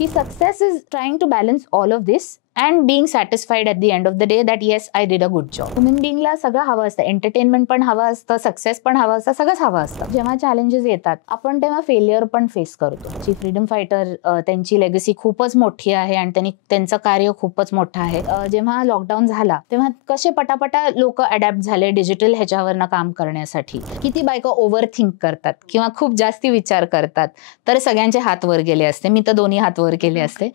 की success is trying to balance all of this and being satisfied at the end of the day that yes I did a good job. Human बिंगला सगळं हवं असतं, entertainment पण हवं असतं, success पण हवं असतं, सगळंच हवं असतं. जेव्हा चॅलेंजेस येतात आपण तेव्हा फेलियर पण फेस करतो. जी फ्रीडम फायटर त्यांची लेगसी खूपच मोठी आहे आणि त्यांचं कार्य खूपच मोठं आहे. जेव्हा लॉकडाऊन झाला तेव्हा कसे पटापटा लोक अडॅप्ट झाले डिजिटल ह्याच्यावरनं काम करण्यासाठी. किती बायका ओव्हर थिंक करतात किंवा खूप जास्ती विचार करतात, तर सगळ्यांचे हात वर गेले असते. मी तर दोन्ही हात वर केले असते.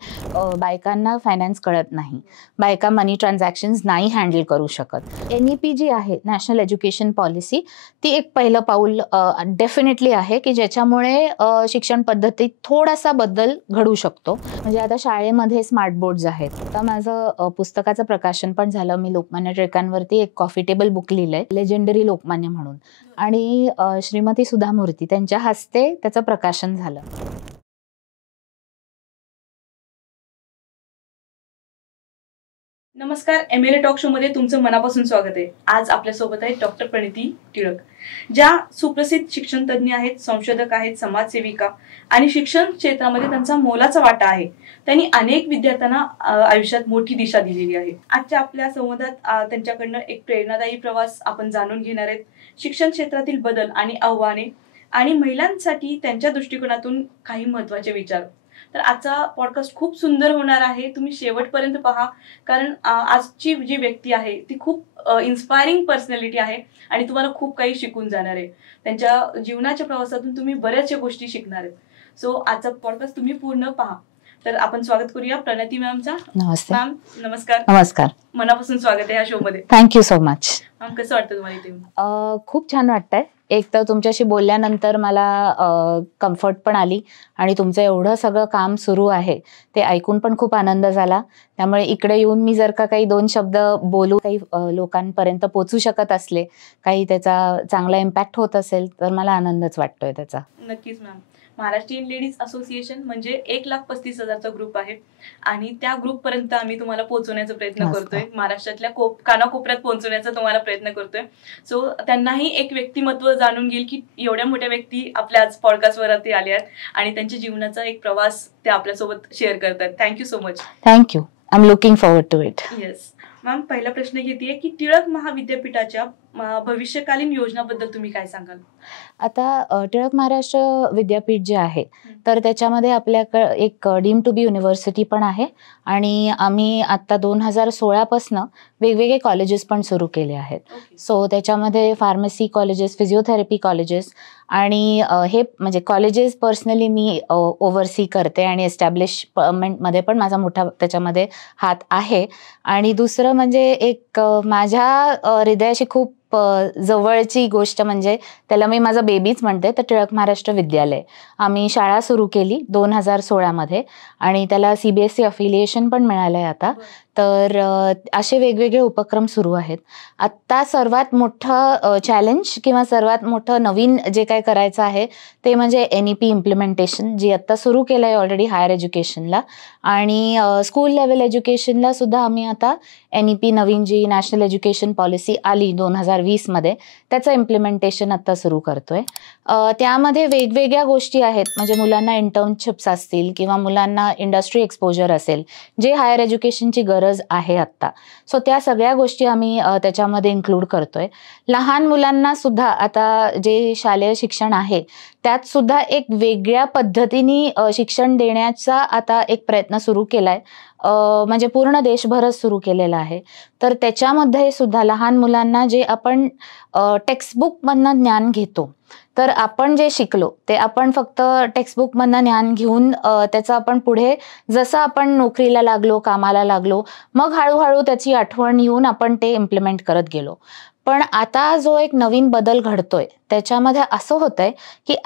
बायकांना फायनान्स कळत नाही, बायका मनी ट्रान्झॅक्शन्स नाही हँडल करू शकत. NEP जी आहे नॅशनल एज्युकेशन पॉलिसी, ती एक पहिलं पाऊल डेफिनेटली आहे की ज्याच्यामुळे शिक्षण पद्धतीत थोडासा बदल घडू शकतो. म्हणजे आता शाळेमध्ये स्मार्ट बोर्ड्स आहेत. आता माझं पुस्तकाचं प्रकाशन पण झालं. मी लोकमान्य टिळकांवरती एक कॉफी टेबल बुक लिहिलंय, लेजेंडरी लोकमान्य म्हणून, आणि श्रीमती सुधा मूर्ती त्यांच्या हस्ते त्याचं प्रकाशन झालं. नमस्कार, MLA टॉक शो मध्ये तुमचं मनापासून स्वागत आहे. आज आपल्यासोबत आहेत डॉक्टर प्रणिती टिळक, ज्या सुप्रसिद्ध शिक्षण तज्ज्ञ आहेत, संशोधक आहेत, समाजसेविका आणि शिक्षण क्षेत्रामध्ये त्यांचा मोलाचा वाटा आहे. त्यांनी अनेक विद्यार्थ्यांना आयुष्यात मोठी दिशा दिलेली आहे. आजच्या आपल्या संवादात त्यांच्याकडनं एक प्रेरणादायी प्रवास आपण जाणून घेणार आहेत. शिक्षण क्षेत्रातील बदल आणि आव्हाने आणि महिलांसाठी त्यांच्या दृष्टिकोनातून काही महत्त्वाचे विचार. तर आजचा पॉडकास्ट खूप सुंदर होणार आहे. तुम्ही शेवटपर्यंत पहा, कारण आजची जी व्यक्ती आहे ती खूप इन्स्पायरिंग पर्सनॅलिटी आहे आणि तुम्हाला खूप काही शिकून जाणार आहे. त्यांच्या जीवनाच्या प्रवासातून तुम्ही बऱ्याचशा गोष्टी शिकणार आहेत. सो आजचा पॉडकास्ट तुम्ही पूर्ण पहा. तर आपण स्वागत करूया प्रणती मॅमचा. नमस्ते मॅम, नमस्कार. नमस्कार. मनापासून स्वागत आहे या शो मध्ये. Thank you so much. मॅम, कसं वाटतं तुम्हाला इथे? खूप छान वाटतंय. एक तर तुमच्याशी बोलल्यानंतर मला कम्फर्ट पण आली आणि तुमचं एवढं सगळं काम सुरू आहे ते ऐकून पण खूप आनंद झाला. त्यामुळे इकडे येऊन मी जर का काही 2 शब्द बोलू, काही लोकांपर्यंत पोहोचू शकत असले, काही त्याचा चांगला इम्पॅक्ट होत असेल, तर मला आनंदच वाटतोय त्याचा. नक्कीच मॅम. महाराष्ट्रीयन लेडीज असोसिएशन म्हणजे 1,35,000चा ग्रुप आहे आणि त्या ग्रुप पर्यंत आम्ही तुम्हाला पोहोचवण्याचा प्रयत्न करतोय. महाराष्ट्रातल्या कानाकोपऱ्यात पोहोचवण्याचा तुम्हाला प्रयत्न करतोय. सो त्यांनाही एक व्यक्तिमत्व जाणून घेईल की एवढ्या मोठ्या व्यक्ती आपल्या आज पॉडकास्टवरती आल्या आहेत आणि त्यांच्या जीवनाचा एक प्रवास ते आपल्यासोबत शेअर करतात. Thank you so much. Thank you. I am looking forward to it. Yes ma'am, पहिला प्रश्न घेते की टिळक महाविद्यापीठाच्या भविष्यकालीन योजनाबद्दल तुम्ही काय सांगाल? आता टिळक महाराष्ट्र विद्यापीठ जे आहे तर त्याच्यामध्ये आपल्याकडे एक डीम टू बी युनिव्हर्सिटी पण आहे आणि आम्ही आता 2016 पासून वेगवेगळे कॉलेजेस पण सुरू केले आहेत. सो त्याच्यामध्ये फार्मसी कॉलेजेस, फिजिओथेरपी कॉलेजेस आणि हे म्हणजे कॉलेजेस पर्सनली मी ओव्हरसी करते आणि एस्टॅब्लिशमेंटमध्ये पण माझा मोठा त्याच्यामध्ये हात आहे. आणि दुसरं म्हणजे एक माझ्या हृदयाशी खूप जवळची गोष्ट म्हणजे त्याला मी माझा बेबीच म्हणते, तर टिळक महाराष्ट्र विद्यालय आम्ही शाळा सुरू केली 2016 मध्ये आणि त्याला CBSE अफिलिएशन पण मिळालंय आता. तर असे वेगवेगळे उपक्रम सुरू आहेत. आत्ता सर्वात मोठं चॅलेंज किंवा सर्वात मोठं नवीन जे काय करायचं आहे ते म्हणजे NEP इम्प्लिमेंटेशन, जी आत्ता सुरू केलं आहे ऑलरेडी हायर एज्युकेशनला आणि स्कूल लेवल एज्युकेशनला सुद्धा आम्ही आता NEP नवीन जी नॅशनल एज्युकेशन पॉलिसी आली 2020 मध्ये त्याचं इम्प्लिमेंटेशन आता सुरू करतोय. त्यामध्ये वेगवेगळ्या गोष्टी आहेत, म्हणजे मुलांना इंटर्नशिप्स असतील किंवा मुलांना इंडस्ट्री एक्सपोजर असेल, जे हायर एज्युकेशनची गरज आहे आत्ता. सो त्या सगळ्या गोष्टी आम्ही त्याच्यामध्ये इन्क्लूड करतोय. लहान मुलांना सुद्धा आता जे शालेय शिक्षण आहे त्यात सुद्धा एक वेगळ्या पद्धतीने शिक्षण देण्याचा आता एक प्रयत्न सुरू केलाय. म्हणजे पूर्ण देशभरच सुरू केलेला आहे. तर त्याच्यामध्ये सुद्धा लहान मुलांना जे आपण टेक्स्टबुकमधनं ज्ञान घेतो, तर आपण जे शिकलो ते आपण फक्त टेक्स्टबुकमधनं ज्ञान घेऊन त्याचं आपण पुढे जसं आपण नोकरीला लागलो, कामाला लागलो, मग हळूहळू त्याची आठवण येऊन आपण ते इम्प्लिमेंट करत गेलो. पण आता जो एक नवीन बदल घडतोय त्याच्यामध्ये असं होतंय की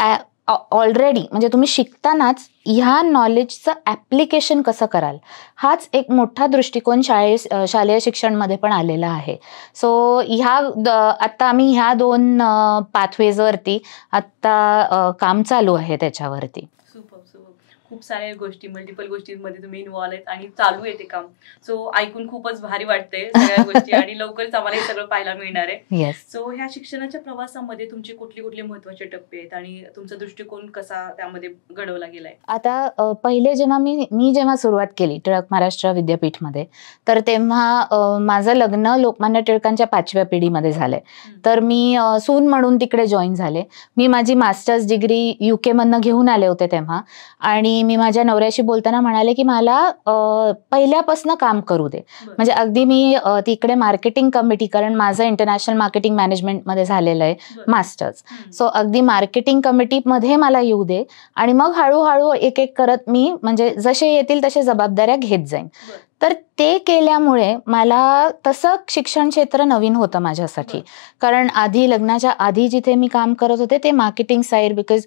ऑलरेडी म्हणजे तुम्ही शिकतानाच ह्या नॉलेजचं ॲप्लिकेशन कसं कराल, हाच एक मोठा दृष्टिकोन शालेय शिक्षणमध्ये पण आलेला आहे. सो आत्ता आम्ही ह्या 2 पाथवेजवरती आत्ता काम चालू आहे त्याच्यावरती. सुपर. खूप साऱ्या गोष्टी, मल्टिपल गोष्टींमध्ये तुम्ही इन्व्हॉल्व आहेत आणि चालू आहे ते काम. सो ऐकून खूपच भारी वाटतंय सगळ्या गोष्टी आणि लवकरच आम्हाला हे सगळं पाहायला मिळणार आहे. येस. सो ह्या शिक्षणाच्या प्रवासामध्ये तुमचे कुठले कुठले महत्वाचे टप्पे आहेत आणि तुमचा दृष्टिकोन कसा त्यामध्ये घडवला गेलाय? आता पहिले जेव्हा मी जेव्हा सुरुवात केली टिळक महाराष्ट्र विद्यापीठमध्ये, तर तेव्हा माझं लग्न लोकमान्य टिळकांच्या 5व्या पिढीमध्ये झालंय. तर मी सून म्हणून तिकडे जॉईन झाले. मी माझी मास्टर्स डिग्री UK मधनं घेऊन आले होते तेव्हा, आणि मी माझ्या नवऱ्याशी बोलताना म्हणाले की मला पहिल्यापासून काम करू दे. म्हणजे अगदी मी तिकडे मार्केटिंग कमिटी, कारण माझं इंटरनॅशनल मार्केटिंग मॅनेजमेंटमध्ये झालेलं आहे मास्टर्स. सो अगदी मार्केटिंग कमिटीमध्ये मला येऊ दे, आणि मग हळूहळू एक एक करत मी म्हणजे जसे येतील तसे जबाबदाऱ्या घेत जाईन. तर ते केल्यामुळे मला तसं शिक्षण क्षेत्र नवीन होतं माझ्यासाठी. कारण आधी लग्नाच्या आधी जिथे मी काम करत होते ते मार्केटिंग साईड, बिकॉज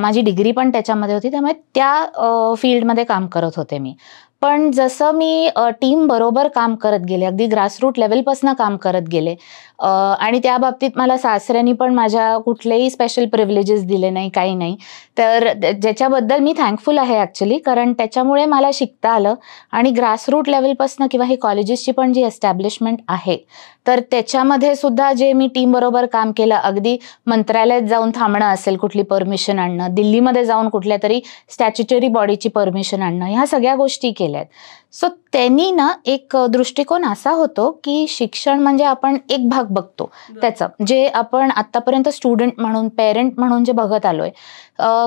माझी डिग्री पण त्याच्यामध्ये होती, त्यामुळे त्या फील्डमध्ये काम करत होते मी. पण जसं मी टीम बरोबर काम करत गेले, अगदी ग्रासरूट लेवलपासून काम करत गेले, आणि त्या बाबतीत मला सासऱ्यांनी पण माझ्या कुठलेही स्पेशल प्रिव्हिलेजेस दिले नाही, काही नाही. तर ज्याच्याबद्दल मी थँकफुल आहे ॲक्च्युली, कारण त्याच्यामुळे मला शिकता आलं. आणि ग्रासरूट लेवलपासून किंवा ही कॉलेजेसची पण जी एस्टॅब्लिशमेंट आहे, तर त्याच्यामध्ये सुद्धा जे मी टीम बरोबर काम केलं, अगदी मंत्रालयात जाऊन थांबणं असेल, कुठली परमिशन आणणं, दिल्लीमध्ये जाऊन कुठल्या तरी स्टॅच्युटरी बॉडीची परमिशन आणणं, ह्या सगळ्या गोष्टी केल्यात. सो त्यांनी ना एक दृष्टिकोन असा होतो की शिक्षण म्हणजे आपण एक भाग बघतो त्याचं, जे आपण आतापर्यंत स्टुडंट म्हणून, पेरेंट म्हणून जे बघत आलोय.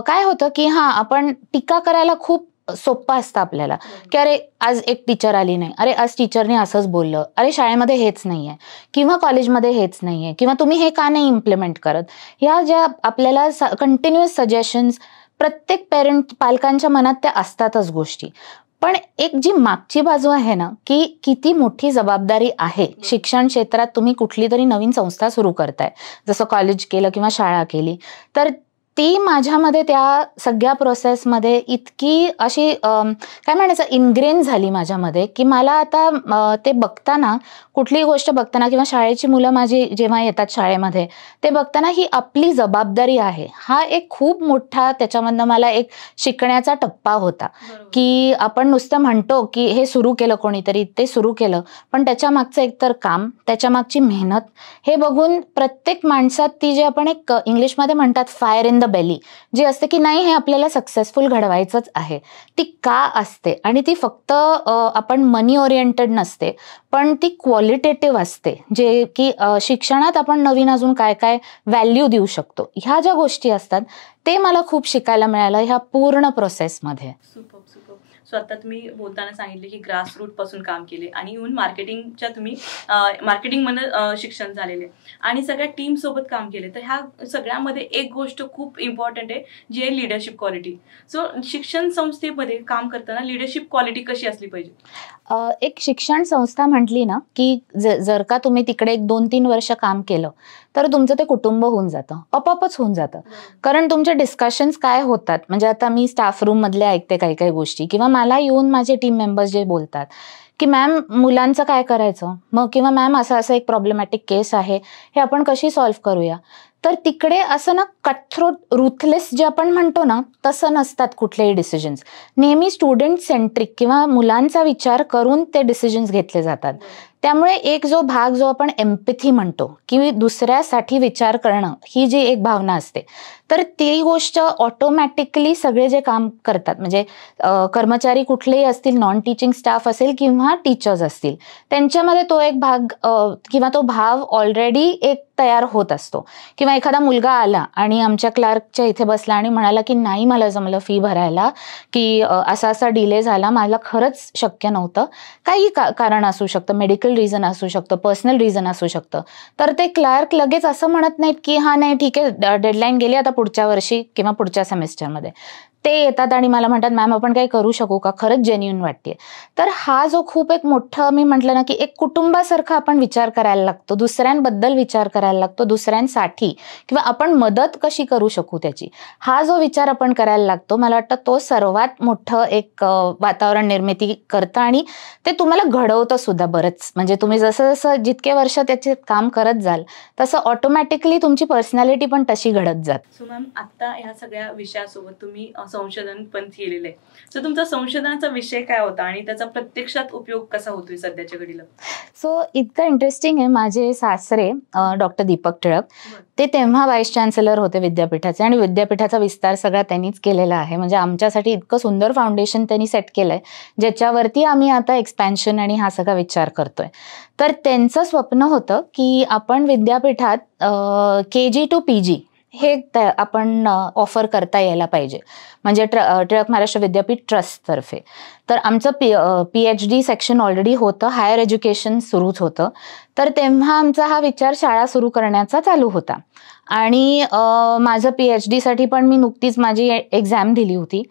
काय होतं की आपण टीका करायला खूप सोपं असतं आपल्याला, की अरे आज एक टीचर आली नाही, अरे आज टीचरने असंच बोललं, अरे शाळेमध्ये हेच नाहीये किंवा कॉलेजमध्ये हेच नाहीये, किंवा तुम्ही हे का नाही इम्प्लिमेंट करत. ह्या ज्या आपल्याला कंटिन्युअस सजेशन्स प्रत्येक पालकांच्या मनात त्या असतातच गोष्टी. पण एक जी मागची बाजू आहे ना, की किती मोठी जबाबदारी आहे शिक्षण क्षेत्रात. तुम्ही कुठली तरी नवीन संस्था सुरू करताय, जसं कॉलेज केलं किंवा शाळा केली, तर ती माझ्यामध्ये त्या सगळ्या प्रोसेसमध्ये इतकी अशी काय म्हणायचं इनग्रेन झाली माझ्यामध्ये, की मला आता ते बघताना, कुठलीही गोष्ट बघताना, किंवा शाळेची मुलं माझी जेव्हा येतात शाळेमध्ये, ते बघताना ही आपली जबाबदारी आहे. हा एक खूप मोठा त्याच्यामधनं मला एक शिकण्याचा टप्पा होता, की आपण नुसतं म्हणतो की हे सुरू केलं कोणीतरी, ते सुरू केलं, पण त्याच्या मागचं एकतर काम, त्याच्या मागची मेहनत, हे बघून प्रत्येक माणसात ती जे आपण एक इंग्लिशमध्ये म्हणतात फायर इन द बेली जी असते, की नाही हे आपल्याला सक्सेसफुल घडवायचंच आहे, ती का असते. आणि ती फक्त आपण मनी ओरिएंटेड नसते, पण ती क्वालिटेटिव्ह असते, जे की शिक्षणात आपण नवीन अजून काय काय व्हॅल्यू देऊ शकतो. ह्या ज्या गोष्टी असतात ते मला खूप शिकायला मिळालं ह्या पूर्ण प्रोसेसमध्ये. Super super. सो आता तुम्ही बोलताना सांगितले की ग्रासरूट पासून काम केले आणि इव्हन मार्केटिंगच्या तुम्ही मार्केटिंगमध्ये शिक्षण झालेले आणि सगळ्या टीम सोबत काम केले. तर ह्या सगळ्यामध्ये एक गोष्ट खूप इम्पॉर्टंट आहे, जी आहे लिडरशिप क्वालिटी. सो शिक्षण संस्थेमध्ये काम करताना लिडरशिप क्वालिटी कशी असली पाहिजे? एक शिक्षण संस्था म्हटली ना, की जर का तुम्ही तिकडे 1-2-3 वर्ष काम केलं, तर तुमचं ते कुटुंब होऊन जातं, आपोआपच होऊन जातं. कारण तुमचे डिस्कशन्स काय होतात, म्हणजे आता मी स्टाफ रूम मधले ऐकते काही काही गोष्टी, किंवा मला येऊन माझे टीम मेंबर्स जे बोलतात की मॅम मुलांचं काय करायचं मग, किंवा मॅम असं असं एक प्रॉब्लेमॅटिक केस आहे, हे आपण कशी सॉल्व्ह करूया. तर तिकडे असं ना कटथ्रोट रुथलेस जे आपण म्हणतो ना, तसं नसतात कुठलेही डिसिजन्स. नेहमी स्टुडंट सेंट्रिक किंवा मुलांचा विचार करून ते डिसिजन्स घेतले जातात. त्यामुळे एक जो भाग जो आपण एम्पॅथी म्हणतो, की दुसऱ्यासाठी विचार करणं, ही जी एक भावना असते, तर ती गोष्ट ऑटोमॅटिकली सगळे जे काम करतात, म्हणजे कर्मचारी कुठलेही असतील, नॉन टीचिंग स्टाफ असेल किंवा टीचर्स असतील, त्यांच्यामध्ये तो एक भाग किंवा तो भाव ऑलरेडी एक तयार होत असतो. किंवा एखादा मुलगा आला आणि आमच्या क्लार्कच्या इथे बसला आणि म्हणाला की नाही मला जमलं फी भरायला, की असा असा डिले झाला, मला खरंच शक्य नव्हतं, काही कारण असू शकतं, मेडिकल रिझन असू शकतं, पर्सनल रिझन असू शकतं. तर ते क्लार्क लगेच असं म्हणत नाहीत की हा नाही ठीक आहे डेडलाईन गेली, आता पुढच्या वर्षी किंवा पुढच्या सेमिस्टरमध्ये. ते येतात आणि मला म्हणतात मॅम आपण काही करू शकू का, खरंच जेन्युइन वाटते. तर हा जो खूप एक मोठं मी म्हटलं ना, की एक कुटुंबासारखा आपण विचार करायला लागतो, दुसऱ्यांबद्दल विचार करायला लागतो, दुसऱ्यांसाठी किंवा आपण मदत कशी करू शकू त्याची, हा जो विचार आपण करायला लागतो, मला वाटतं तो सर्वात मोठं एक वातावरण निर्मिती करतं आणि ते तुम्हाला घडवतं सुद्धा बरंच. म्हणजे तुम्ही जसं जसं जितके वर्ष त्याचे काम करत जाल तसं ऑटोमॅटिकली तुमची पर्सनॅलिटी पण तशी घडत जात. सो मॅम आता ह्या सगळ्या विषयासोबत तुम्ही संशोधन पण केलेलं आहे. सो तुमचा संशोधनाचा विषय काय होता आणि त्याचा प्रत्यक्षात उपयोग कसा होतोय सध्याच्या घडीला? सो इतकं इंटरेस्टिंग आहे, माझे सासरे डॉक्टर दीपक टिळक, ते तेव्हा व्हाईस चान्सलर होते विद्यापीठाचे आणि विद्यापीठाचा विस्तार सगळा त्यांनीच केलेला आहे. म्हणजे आमच्यासाठी इतकं सुंदर फाउंडेशन त्यांनी सेट केलंय, ज्याच्यावरती आम्ही आता एक्सपॅन्शन आणि हा सगळा विचार करतोय. तर त्यांचं स्वप्न होतं की आपण विद्यापीठात KG to PG हे आपण ऑफर करता यायला पाहिजे, म्हणजे टिळक महाराष्ट्र विद्यापीठ ट्रस्टतर्फे. तर आमचं PhD सेक्शन ऑलरेडी होतं, हायर एज्युकेशन सुरूच होतं. तर तेव्हा आमचा हा विचार शाळा सुरू करण्याचा चालू होता. आणि माझं PhD साठी पण मी नुकतीच माझी एक्झाम दिली होती.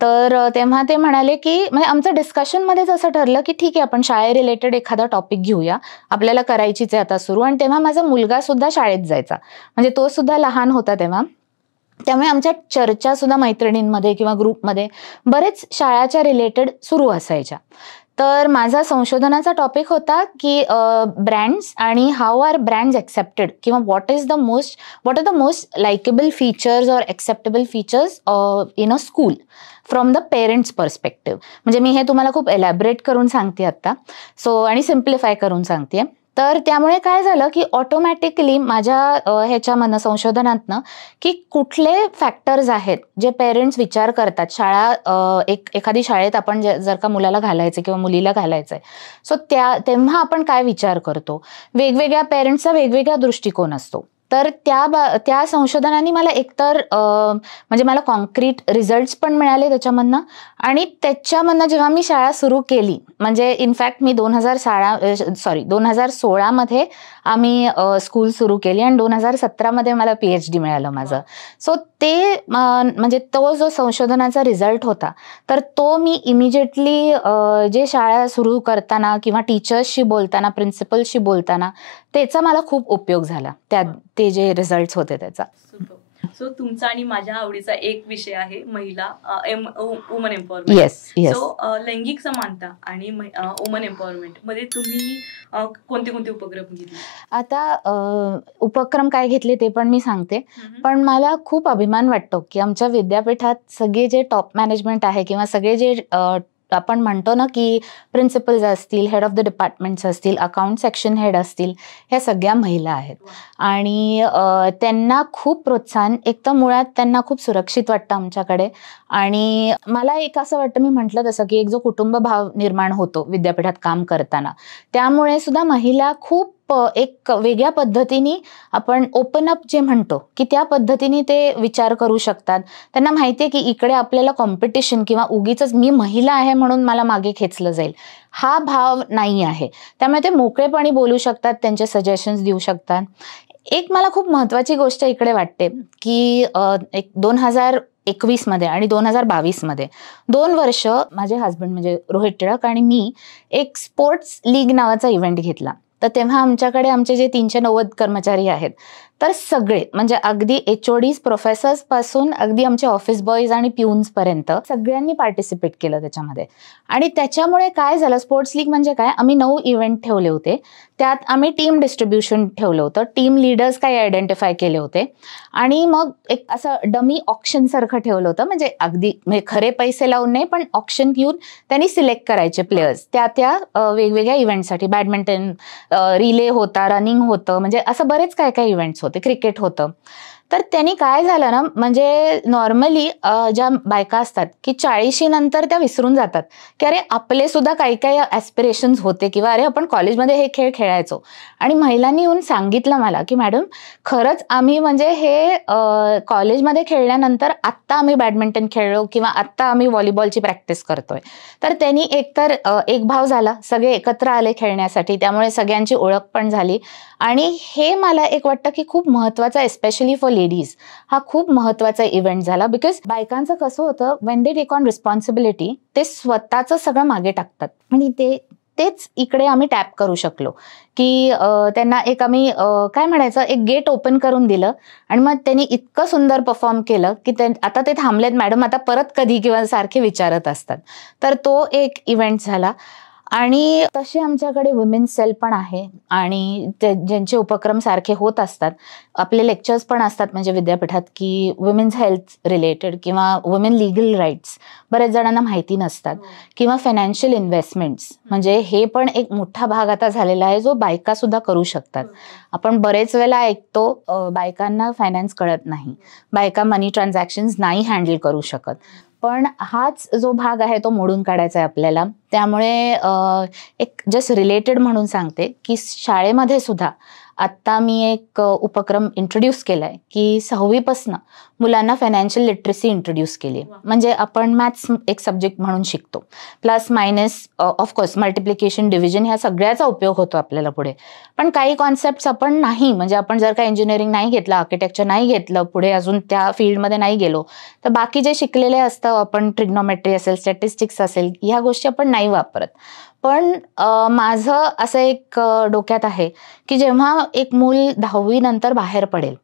तर तेव्हा ते म्हणाले की, म्हणजे आमचं डिस्कशनमध्येच असं ठरलं की ठीक आहे, आपण शाळे रिलेटेड एखादा टॉपिक घेऊया, आपल्याला करायचीच आहे आता सुरू. आणि तेव्हा माझा मुलगा सुद्धा शाळेत जायचा, म्हणजे तो सुद्धा लहान होता तेव्हा. त्यामुळे आमच्या चर्चा सुद्धा मैत्रिणींमध्ये किंवा ग्रुपमध्ये बरेच शाळाच्या रिलेटेड सुरू असायच्या. तर माझा संशोधनाचा टॉपिक होता की ब्रँड्स आणि हाऊ आर ब्रँड्स एक्सेप्टेड, किंवा what are the most likeable features or acceptable features in a school from the parents perspective. म्हणजे मी हे तुम्हाला खूप एलॅबरेट करून सांगते आता, सो आणि सिम्प्लिफाय करून सांगते. तर त्यामुळे काय झालं की ऑटोमॅटिकली माझ्या ह्याच्यामधनं संशोधनातनं की कुठले फॅक्टर्स आहेत जे पेरेंट्स विचार करतात. शाळा एखादी शाळेत आपण जर का मुलाला घालायचं किंवा मुलीला घालायचंय, सो तेव्हा आपण काय विचार करतो, वेगवेगळ्या पेरेंट्सचा वेगवेगळा दृष्टिकोन असतो. तर त्या संशोधनाने मला एकतर म्हणजे मला कॉन्क्रीट रिझल्ट्स पण मिळाले त्याच्यामधनं. आणि त्याच्यामधनं जेव्हा मी शाळा सुरू केली, म्हणजे इनफॅक्ट मी 2016 मध्ये आम्ही स्कूल सुरू केली आणि 2017 मध्ये मला PhD मिळालं माझं. सो ते म्हणजे तो जो संशोधनाचा रिझल्ट होता, तर तो मी इमिजिएटली जे शाळा सुरू करताना किंवा टीचर्सशी बोलताना, प्रिन्सिपलशी बोलताना, त्याचा मला खूप उपयोग झाला, ते जे रिझल्ट होते त्याचा. सो तुमचा आणि माझ्या आवडीचा एक विषय आहे महिला वुमन एम्पॉवरमेंट. येस. सो लैंगिक समानता आणि वुमन एम्पॉवरमेंट मध्ये तुम्ही कोणते कोणते उपक्रम घेतले? आता उपक्रम काय घेतले ते पण मी सांगते. पण मला खूप अभिमान वाटतो की आमच्या विद्यापीठात सगळे जे टॉप मॅनेजमेंट आहे किंवा सगळे जे आपण म्हणतो ना की प्रिन्सिपल्स असतील, हेड ऑफ द डिपार्टमेंट्स असतील, अकाउंट सेक्शन हेड असतील, ह्या सगळ्या महिला आहेत. आणि त्यांना खूप प्रोत्साहन, एक तर मुळात त्यांना खूप सुरक्षित वाटतं आमच्याकडे. आणि मला एक असं वाटतं, मी म्हटलं तसं की एक जो कुटुंब भाव निर्माण होतो विद्यापीठात काम करताना, त्यामुळे सुद्धा महिला खूप एक वेगळ्या पद्धतीने, आपण ओपन अप जे म्हणतो की त्या पद्धतीने ते विचार करू शकतात. त्यांना माहिती आहे की इकडे आपल्याला कॉम्पिटिशन किंवा उगीच मी महिला आहे म्हणून मला मागे खेचलं जाईल, हा भाव नाही आहे. त्यामुळे ते मोकळेपणी बोलू शकतात, त्यांचे सजेशन्स देऊ शकतात. एक मला खूप महत्वाची गोष्ट इकडे वाटते की 2021 मध्ये आणि 2022 मध्ये 2 वर्ष माझे हस्बंड म्हणजे रोहित टिळक आणि मी एक स्पोर्ट्स लीग नावाचा इव्हेंट घेतला. तर तेव्हा आमच्याकडे आमचे जे 390 कर्मचारी आहेत, तर सगळे म्हणजे अगदी HODs, प्रोफेसर्स पासून अगदी आमचे ऑफिस बॉईज आणि प्यून्स पर्यंत सगळ्यांनी पार्टिसिपेट केलं त्याच्यामध्ये. आणि त्याच्यामुळे काय झालं, स्पोर्ट्स लीग म्हणजे काय, आम्ही 9 इव्हेंट ठेवले होते. त्यात आम्ही टीम डिस्ट्रीब्युशन ठेवलं होतं, टीम लीडर्स काही आयडेंटिफाय केले होते आणि मग एक असं डमी ऑक्शन सारखं ठेवलं होतं. म्हणजे अगदी म्हणजे खरे पैसे लावून नाही, पण ऑक्शन घेऊन त्यांनी सिलेक्ट करायचे प्लेयर्स त्या वेगवेगळ्या इव्हेंटसाठी. बॅडमिंटन रिले होता, रनिंग होतं, म्हणजे असं बरेच काय काय इव्हेंट्स होते, क्रिकेट होतं. तर त्यांनी काय झालं ना, म्हणजे नॉर्मली ज्या बायका असतात की 40 नंतर त्या विसरून जातात की अरे आपले सुद्धा काही काही ॲस्पिरेशन्स होते किंवा अरे आपण कॉलेजमध्ये हे खेळ खेळायचो. आणि महिलांनी येऊन सांगितलं मला की मॅडम खरंच आम्ही म्हणजे हे कॉलेजमध्ये खेळल्यानंतर आत्ता आम्ही बॅडमिंटन खेळलो किंवा आत्ता आम्ही व्हॉलीबॉलची प्रॅक्टिस करतोय. तर त्यांनी एकतर एक भाव झाला, सगळे एकत्र आले खेळण्यासाठी, त्यामुळे सगळ्यांची ओळख पण झाली. आणि हे मला एक वाटतं की खूप महत्वाचं, एस्पेशली फॉर लेडीज, हा खूप महत्वाचा इव्हेंट झाला. बिकॉज बायकांचं कसं होतं, when they take on responsibility, ते स्वतःचं सगळं मागे टाकतात. आणि तेच इकडे आम्ही टॅप करू शकलो की त्यांना एक आम्ही काय म्हणायचं, एक गेट ओपन करून दिलं. आणि मग त्यांनी इतकं सुंदर परफॉर्म केलं की आता ते थांबलेत, मॅडम आता परत कधी किंवा सारखे विचारत असतात. तर तो एक इव्हेंट झाला. आणि तसे आमच्याकडे वुमेन्स सेल पण आहे आणि ज्यांचे उपक्रम सारखे होत असतात. आपले लेक्चर्स पण असतात म्हणजे विद्यापीठात की वुमेन्स हेल्थ रिलेटेड किंवा वुमेन लीगल राईट्स बऱ्याच जणांना माहिती नसतात किंवा फायनान्शियल इन्व्हेस्टमेंट्स म्हणजे हे पण एक मोठा भाग आता झालेला आहे जो बायका सुद्धा करू शकतात. आपण बरेच वेळेला ऐकतो बायकांना फायनान्स कळत नाही, बायका मनी ट्रान्झॅक्शन्स नाही हँडल करू शकत, पण हाच जो भाग आहे तो मोडून काढायचा आहे आपल्याला. त्यामुळे एक जस्ट रिलेटेड म्हणून सांगते की शाळेमध्ये सुद्धा आत्ता मी एक उपक्रम इंट्रोड्यूस केलाय की 6वी मुलांना फायनान्शियल लिटरसी इंट्रोड्यूस केली. म्हणजे आपण मॅथ्स एक सब्जेक्ट म्हणून शिकतो, plus minus of course multiplication division ह्या सगळ्याचा उपयोग होतो आपल्याला पुढे. पण काही कॉन्सेप्ट आपण नाही, म्हणजे आपण जर का इंजिनिअरिंग नाही घेतलं, आर्किटेक्चर नाही घेतलं, पुढे अजून त्या फील्डमध्ये नाही गेलो, तर बाकी जे शिकलेले असतं आपण ट्रिग्नोमेट्री असेल, स्टॅटिस्टिक्स असेल, ह्या गोष्टी आपण नाही वापरत. पण माझं असं एक डोक्यात आहे की जेव्हा एक मूल 10वी नंतर बाहेर पडेल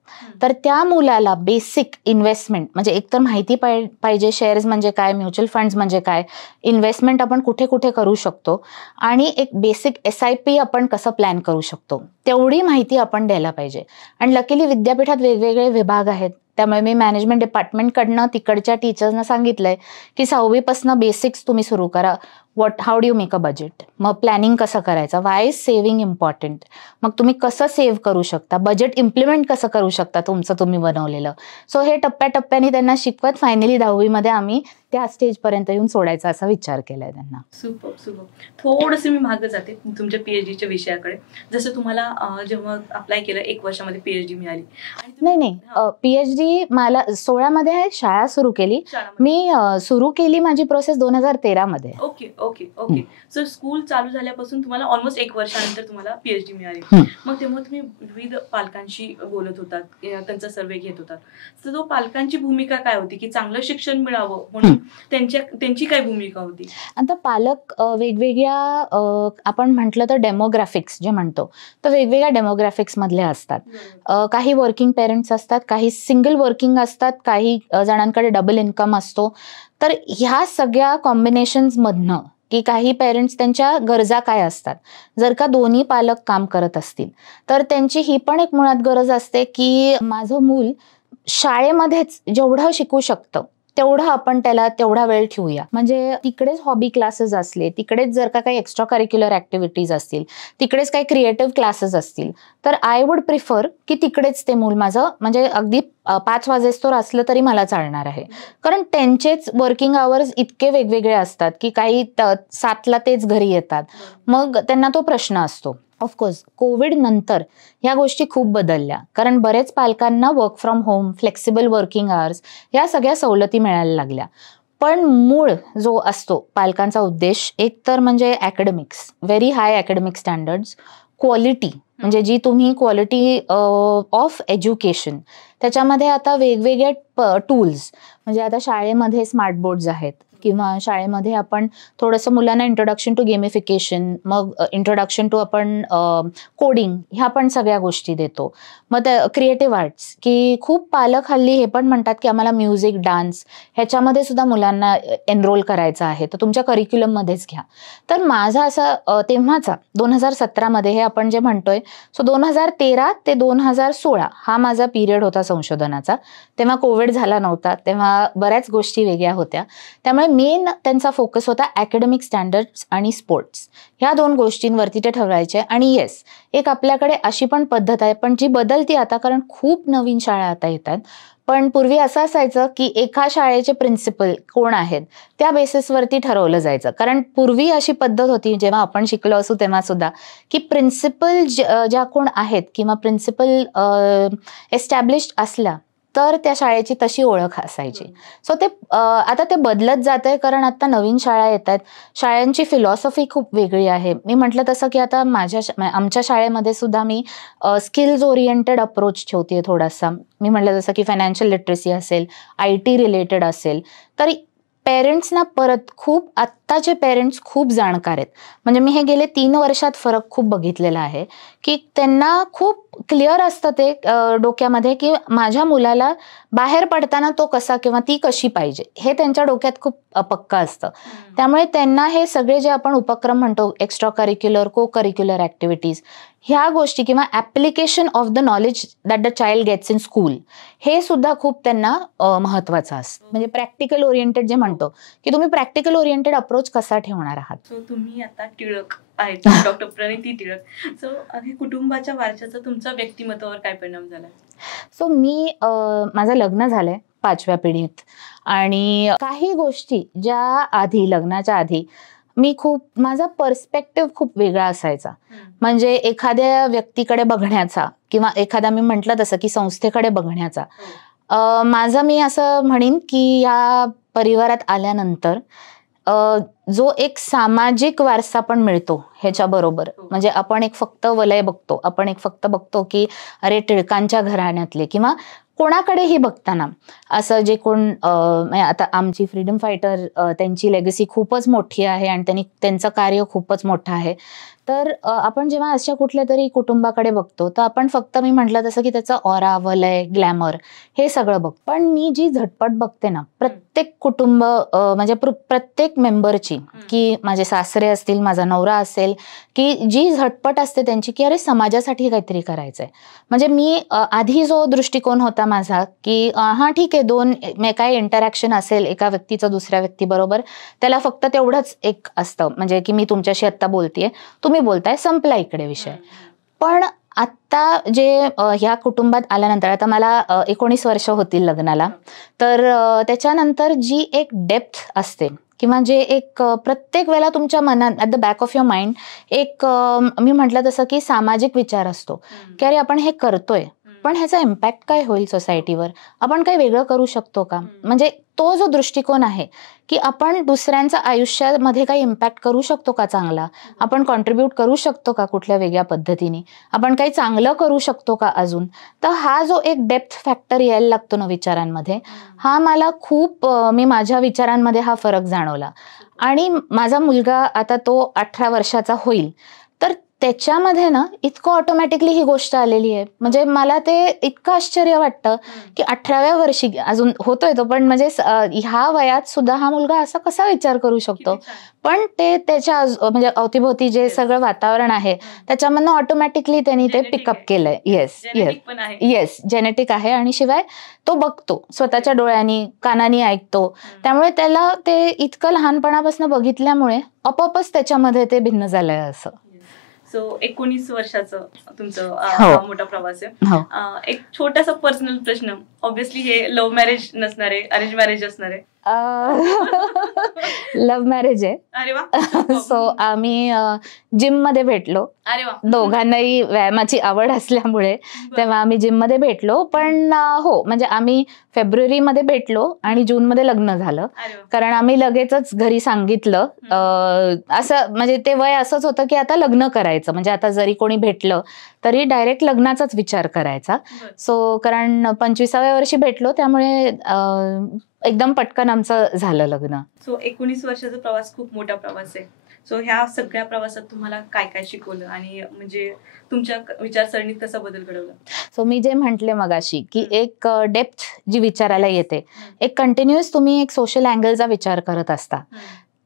तर त्या मुलाला बेसिक इन्व्हेस्टमेंट म्हणजे एकतर माहिती पाहिजे, शेअर्स म्हणजे काय, म्युच्युअल फंड्स म्हणजे काय, इन्व्हेस्टमेंट आपण कुठे कुठे करू शकतो आणि एक बेसिक SIP आपण कसं प्लॅन करू शकतो तेवढी माहिती आपण द्यायला पाहिजे. आणि लकीली विद्यापीठात वेगवेगळे विभाग आहेत, त्यामुळे मी मॅनेजमेंट डिपार्टमेंटकडनं तिकडच्या टीचर्सना सांगितलंय की 6वी बेसिक्स तुम्ही सुरू करा. How do you make a budget, मग प्लॅनिंग कसं करायचं, वाय इज सेव्हिंग इम्पॉर्टंट, मग तुम्ही कसं सेव्ह करू शकता, बजेट इम्प्लिमेंट कसं करू शकता तुमचं तुम्ही बनवलेलं. सो हे टप्प्याटप्प्याने त्यांना शिकवत फायनली 10वी आम्ही त्या स्टेजपर्यंत येऊन सोडायचा असा विचार केलाय त्यांना. Super super. थोडंसं मी मागे जाते तुमच्या PhDच्या विषयाकडे. जसं तुम्हाला जेव्हा अप्लाय केलं 1 वर्षामध्ये PhD मिळाली. नाही PhD मला 16मध्ये आहे, शाळा सुरू केली मी, सुरू केली माझी प्रोसेस 2013मध्ये. Okay okay okay. So school चालू झाल्यापासून तुम्हाला ऑलमोस्ट 1 वर्षानंतर तुम्हाला PhD मिळाली. मग तेव्हा तुम्ही विविध पालकांशी बोलत होतात, त्यांचा सर्वे घेत होतात, तर तो पालकांची भूमिका काय होती की चांगलं शिक्षण मिळावं म्हणून त्यांची काय भूमिका होती? आता पालक वेगवेगळ्या आपण म्हटलं तर डेमोग्राफिक्स जे म्हणतो तर वेगवेगळ्या डेमोग्राफिक्स मधले असतात. काही वर्किंग पेरेंट्स असतात, काही सिंगल वर्किंग असतात, काही जणांकडे डबल इन्कम असतो. तर ह्या सगळ्या कॉम्बिनेशन्स मधनं की काही पेरेंट्स त्यांच्या गरजा काय असतात, जर का दोन्ही पालक काम करत असतील तर त्यांची ही पण एक मुळात गरज असते की माझं मूल शाळेमध्येच जेवढं शिकू शकतं तेवढं आपण त्याला तेवढा वेळ ठेवूया. म्हणजे तिकडेच हॉबी क्लासेस असले, तिकडेच जर का काही एक्स्ट्रा करिक्युलर ऍक्टिव्हिटीज असतील, तिकडेच काही क्रिएटिव्ह क्लासेस असतील, तर आय वुड प्रिफर की तिकडेच ते मूल माझं म्हणजे अगदी 5 वाजेस्तोवर असलं तरी मला चालणार आहे. कारण त्यांचेच वर्किंग आवर्स इतके वेगवेगळे असतात की काही 7ला तेच घरी येतात, मग त्यांना तो प्रश्न असतो. ऑफकोर्स कोविड नंतर ह्या गोष्टी खूप बदलल्या, कारण बरेच पालकांना work from home, flexible working hours या सगळ्या सवलती मिळायला लागल्या. पण मूळ जो असतो पालकांचा उद्देश एक तर म्हणजे academics, very high academic standards, quality म्हणजे जी तुम्ही क्वालिटी ऑफ एज्युकेशन, त्याच्यामध्ये आता वेगवेगळे टूल्स म्हणजे आता शाळेमध्ये स्मार्ट बोर्ड्स आहेत किंवा शाळेमध्ये आपण थोडंसं मुलांना इंट्रोडक्शन टू गेमिफिकेशन, मग इंट्रोडक्शन टू आपण कोडिंग, ह्या पण सगळ्या गोष्टी देतो. मग क्रिएटिव्ह आर्ट्स की खूप पालक हल्ली हे पण म्हणतात की आम्हाला म्युझिक, डान्स ह्याच्यामध्ये सुद्धा मुलांना एनरोल करायचं आहे, तर तुमच्या करिक्युलममध्येच घ्या. तर माझा असा तेव्हाचा 2017मध्ये हे आपण जे म्हणतोय, सो 2013 ते 2016 हा माझा पिरियड होता संशोधनाचा. तेव्हा कोविड झाला नव्हता, तेव्हा बऱ्याच गोष्टी वेगळ्या होत्या. त्यामुळे मेन त्यांचा फोकस होता अकॅडमिक स्टँडर्ड्स आणि स्पोर्ट्स, ह्या 2 गोष्टींवरती ते ठरवायचे. आणि येस, एक आपल्याकडे अशी पण पद्धत आहे, पण जी बदलती आता, कारण खूप नवीन शाळा आता येतात. पण पूर्वी असं असायचं की एका शाळेचे प्रिन्सिपल कोण आहेत त्या बेसिसवरती ठरवलं जायचं. कारण पूर्वी अशी पद्धत होती जेव्हा आपण शिकलो असू तेव्हा सुद्धा की प्रिन्सिपल ज्या कोण आहेत किंवा प्रिन्सिपल एस्टॅब्लिश्ड असल्या तर त्या शाळेची तशी ओळख असायची. सो ते आता ते बदलत जात आहे, कारण आता नवीन शाळा येत आहेत, शाळांची फिलॉसॉफी खूप वेगळी आहे. मी म्हटलं तसं की आता आमच्या शाळेमध्ये सुद्धा मी स्किल्स ओरिएंटेड अप्रोच ठेवते थोडासा. मी म्हटलं जसं की फायनान्शियल लिटरसी असेल, IT रिलेटेड असेल, तर पेरेंट्सना परत खूप आत्ताचे पेरेंट्स खूप जाणकार आहेत. म्हणजे मी हे गेले 3 वर्षात फरक खूप बघितलेला आहे की त्यांना खूप क्लिअर असतं ते डोक्यामध्ये की माझ्या मुलाला बाहेर पडताना तो कसा किंवा ती कशी पाहिजे हे त्यांच्या डोक्यात खूप पक्का असतं. त्यामुळे त्यांना हे सगळे जे आपण उपक्रम म्हणतो extra curricular co curricular activities ह्या गोष्टी किंवा application of the knowledge that the child gets in school हे सुद्धा खूप त्यांना महत्वाचं असतं. म्हणजे प्रॅक्टिकल ओरिएंटेड जे म्हणतो की तुम्ही प्रॅक्टिकल ओरिएंटेड अप्रोच कसा ठेवणार आहात. सो तुम्ही आता टिळक आहेत, डॉक्टर प्रणिती टिळक. सो हे कुटुंबाच्या वारशाचा तुमच्या व्यक्तिमत्वावर काय परिणाम झाला? सो मी माझं लग्न झालंय 5व्या पिढीत आणि काही गोष्टी ज्या आधी लग्नाच्या आधी मी खूप माझा पर्स्पेक्टिव्ह खूप वेगळा असायचा. म्हणजे एखाद्या व्यक्तीकडे बघण्याचा किंवा एखादा मी म्हटलं तसं की संस्थेकडे बघण्याचा माझा मी असं म्हणेन की या परिवारात आल्यानंतर जो एक सामाजिक वारसा पण मिळतो ह्याच्याबरोबर. म्हणजे आपण एक फक्त वलय बघतो, आपण एक फक्त बघतो की अरे टिळकांच्या घराण्यातले किंवा कोणाकडेही बघताना असं जे कोण आता आमची फ्रीडम फायटर त्यांची लेगसी खूपच मोठी आहे आणि त्यांचं कार्य खूपच मोठं आहे. तर आपण जेव्हा अशा कुठल्या तरी कुटुंबाकडे बघतो तर आपण फक्त मी म्हटलं तसं की त्याचं ऑरा वलय ग्लॅमर हे सगळं बघतो. पण मी जी झटपट बघते ना प्रत्येक कुटुंब म्हणजे प्रत्येक मेंबरची की माझे सासरे असतील माझा नवरा असेल की जी झटपट असते त्यांची की अरे समाजासाठी काहीतरी करायचंय. म्हणजे मी आधी जो दृष्टिकोन होता माझा की हा ठीक आहे दोन काय इंटरॅक्शन असेल एका व्यक्तीचं दुसऱ्या व्यक्तीबरोबर त्याला फक्त तेवढंच एक असतं म्हणजे की मी तुमच्याशी आता बोलतेय तुम्ही बोलताय संपला इकडे विषय. पण आता जे ह्या कुटुंबात आल्यानंतर आता मला 19 वर्ष होतील लग्नाला तर त्याच्यानंतर जी एक डेप्थ असते किंवा जे एक प्रत्येक वेळेला तुमच्या मनात at the back of your mind एक मी म्हटलं तसं की सामाजिक विचार असतो की अरे आपण हे करतोय पण ह्याचा इम्पॅक्ट काय होईल सोसायटीवर, आपण काही वेगळं करू शकतो का. म्हणजे तो जो दृष्टिकोन आहे की आपण दुसऱ्यांच्या आयुष्यामध्ये काही इम्पॅक्ट करू शकतो का चांगला, आपण कॉन्ट्रीब्यूट करू शकतो का कुठल्या वेगळ्या पद्धतीने, आपण काही चांगलं करू शकतो का अजून. तर हा जो एक डेप्थ फॅक्टर यायला लागतो ना विचारांमध्ये हा मला खूप मी माझ्या विचारांमध्ये हा फरक जाणवला. आणि माझा मुलगा आता तो 18 वर्षाचा होईल तर त्याच्यामध्ये ना इतकं ऑटोमॅटिकली ही गोष्ट आलेली आहे. म्हणजे मला ते इतकं आश्चर्य वाटतं की 18व्या वर्षी अजून होतोय तो पण म्हणजे ह्या वयात सुद्धा हा मुलगा असा कसा विचार करू शकतो. पण ते त्याच्या म्हणजे अवतीभोवती जे सगळं वातावरण आहे त्याच्यामधनं ऑटोमॅटिकली त्यांनी ते पिकअप केलंय. येस जेनेटिक आहे आणि शिवाय तो बघतो स्वतःच्या डोळ्यांनी कानांनी ऐकतो त्यामुळे त्याला ते इतकं लहानपणापासून बघितल्यामुळे आपोआपच त्याच्यामध्ये ते भिन्न झालंय असं. सो 19 वर्षाचं तुमचं मोठा प्रवास आहे. एक छोटासा पर्सनल प्रश्न, ऑब्व्हियसली हे लव्ह मॅरेज नसणार आहे, अरेंज मॅरेज असणार आहे? लव्ह मॅरेज आहे. अरे वा. सो आम्ही जिम मध्ये भेटलो. अरे वा. दोघांनाही व्यायामाची आवड असल्यामुळे तेव्हा आम्ही जिम मध्ये भेटलो. पण हो म्हणजे आम्ही फेब्रुवारीमध्ये भेटलो आणि जूनमध्ये लग्न झालं कारण आम्ही लगेचच घरी सांगितलं. असं म्हणजे ते वय असंच होतं की आता लग्न करायचं म्हणजे आता जरी कोणी भेटलं तरी डायरेक्ट लग्नाचाच विचार करायचा. सो कारण 25व्या वर्षी भेटलो त्यामुळे एकदम पटकन आमचं झालं लग्न. सो 19 वर्षाचा प्रवास खूप मोठा प्रवास आहे. सो ह्या सगळ्या प्रवासात तुम्हाला काय काय शिकवलं आणि म्हणजे तुमच्या विचारसरणीत कसा बदल घडवला? सो मी जे म्हटले मगाशी की एक डेप्थ जी विचारायला येते, एक कंटिन्युअस तुम्ही एक सोशल अँगलचा विचार करत असता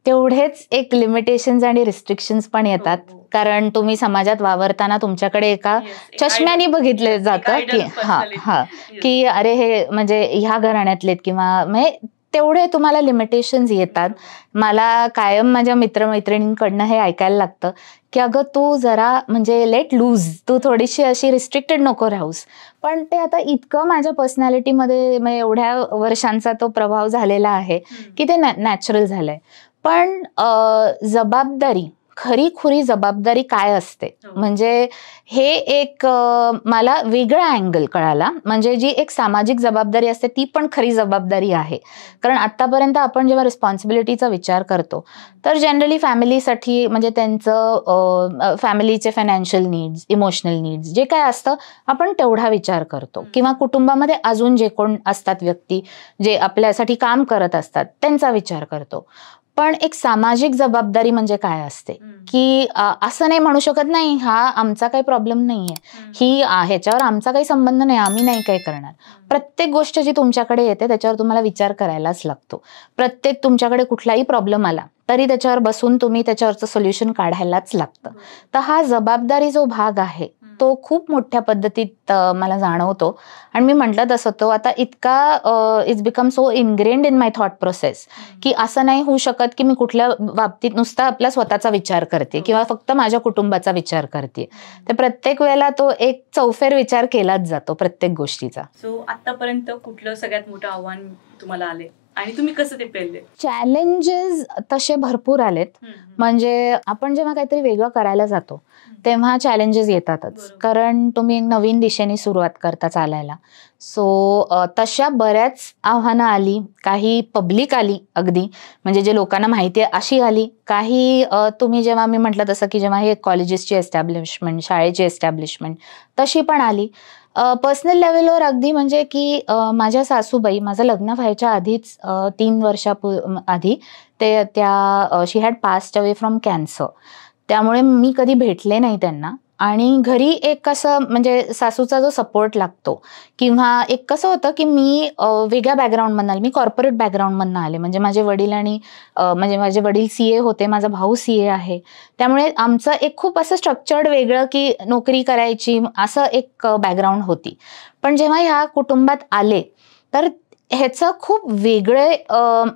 तेवढेच एक लिमिटेशन्स आणि रिस्ट्रिक्शन्स पण येतात. कारण तुम्ही समाजात वावरताना तुमच्याकडे एका चष्म्याने बघितले जातं की अरे हे म्हणजे ह्या घराण्यातलेत किंवा म्हणजे तेवढे तुम्हाला लिमिटेशन्स येतात. मला कायम माझ्या मित्रमैत्रिणींकडनं हे ऐकायला लागतं की अगं तू जरा म्हणजे लेट लूज, तू थोडीशी अशी रिस्ट्रिक्टेड नको राहूस. पण ते आता इतकं माझ्या पर्सनॅलिटीमध्ये म्हणजे एवढ्या वर्षांचा तो प्रभाव झालेला आहे की ते नॅचरल झालंय. पण जबाबदारी खरी जबाबदारी काय असते. म्हणजे हे एक मला वेगळा अँगल कळाला. म्हणजे जी एक सामाजिक जबाबदारी असते ती पण खरी जबाबदारी आहे. कारण आतापर्यंत आपण जेव्हा रिस्पॉन्सिबिलिटीचा विचार करतो तर जनरली फॅमिलीसाठी म्हणजे त्यांचं फॅमिलीचे फायनान्शियल नीड्स, इमोशनल नीड्स जे काय असतं आपण तेवढा विचार करतो. किंवा कुटुंबामध्ये अजून जे कोण असतात व्यक्ती जे आपल्यासाठी काम करत असतात त्यांचा विचार करतो. पण एक सामाजिक जबाबदारी म्हणजे काय असते की असं नाही म्हणू शकत नाही हा आमचा काही प्रॉब्लेम नाहीये, ह्याच्यावर आमचा काही संबंध नाही, आम्ही नाही काय करणार. प्रत्येक गोष्ट जी तुमच्याकडे येते त्याच्यावर तुम्हाला विचार करायलाच लागतो. प्रत्येक तुमच्याकडे कुठलाही प्रॉब्लेम आला तरी त्याच्यावर बसून तुम्ही त्याच्यावरचं सोल्युशन काढायलाच लागतं. तर हा जबाबदारी जो भाग आहे तो खूप मोठ्या पद्धतीत मला जाणवतो. आणि मी म्हटलं तसं तो आता इतका it's become so ingrained in my thought process की असं नाही होऊ शकत की मी कुठल्या बाबतीत नुसता आपला स्वतःचा विचार करते किंवा फक्त माझ्या कुटुंबाचा विचार करते. तर प्रत्येक वेळेला तो एक चौफेर विचार केलाच जातो प्रत्येक गोष्टीचा. सो आतापर्यंत कुठलं सगळ्यात मोठं आव्हान तुम्हाला आले आणि तुम्ही कसं ते पेलले? चॅलेंजेस तसे भरपूर आलेत. म्हणजे आपण जेव्हा काहीतरी वेगळं करायला जातो तेव्हा चॅलेंजेस येतातच. कारण तुम्ही नवीन दिशेने सुरुवात करता चालायला. सो तशा बऱ्याच आव्हानं आली. काही पब्लिक आली अगदी म्हणजे जे लोकांना माहिती आहे अशी आली. काही तुम्ही जेव्हा मी म्हटलं तसं की जेव्हा हे कॉलेजेसची एस्टॅब्लिशमेंट, शाळेची एस्टॅब्लिशमेंट तशी पण आली. पर्सनल लेवलवर अगदी म्हणजे की माझ्या सासूबाई माझं लग्न व्हायच्या आधीच 3 वर्षाआधी त्या she had passed away from cancer. त्यामुळे मी कधी भेटले नाही त्यांना. आणि घरी एक असं म्हणजे सासूचा जो सपोर्ट लागतो किंवा एक कसं होतं की मी वेगळ्या बॅकग्राऊंडमधून आले. मी कॉर्पोरेट बॅकग्राऊंडमधून आले. म्हणजे माझे वडील आणि म्हणजे माझे वडील CA होते, माझा भाऊ CA आहे. त्यामुळे आमचं एक खूप असं स्ट्रक्चर्ड वेगळं की नोकरी करायची असं एक बॅकग्राऊंड होती. पण जेव्हा ह्या कुटुंबात आले तर ह्याचं खूप वेगळे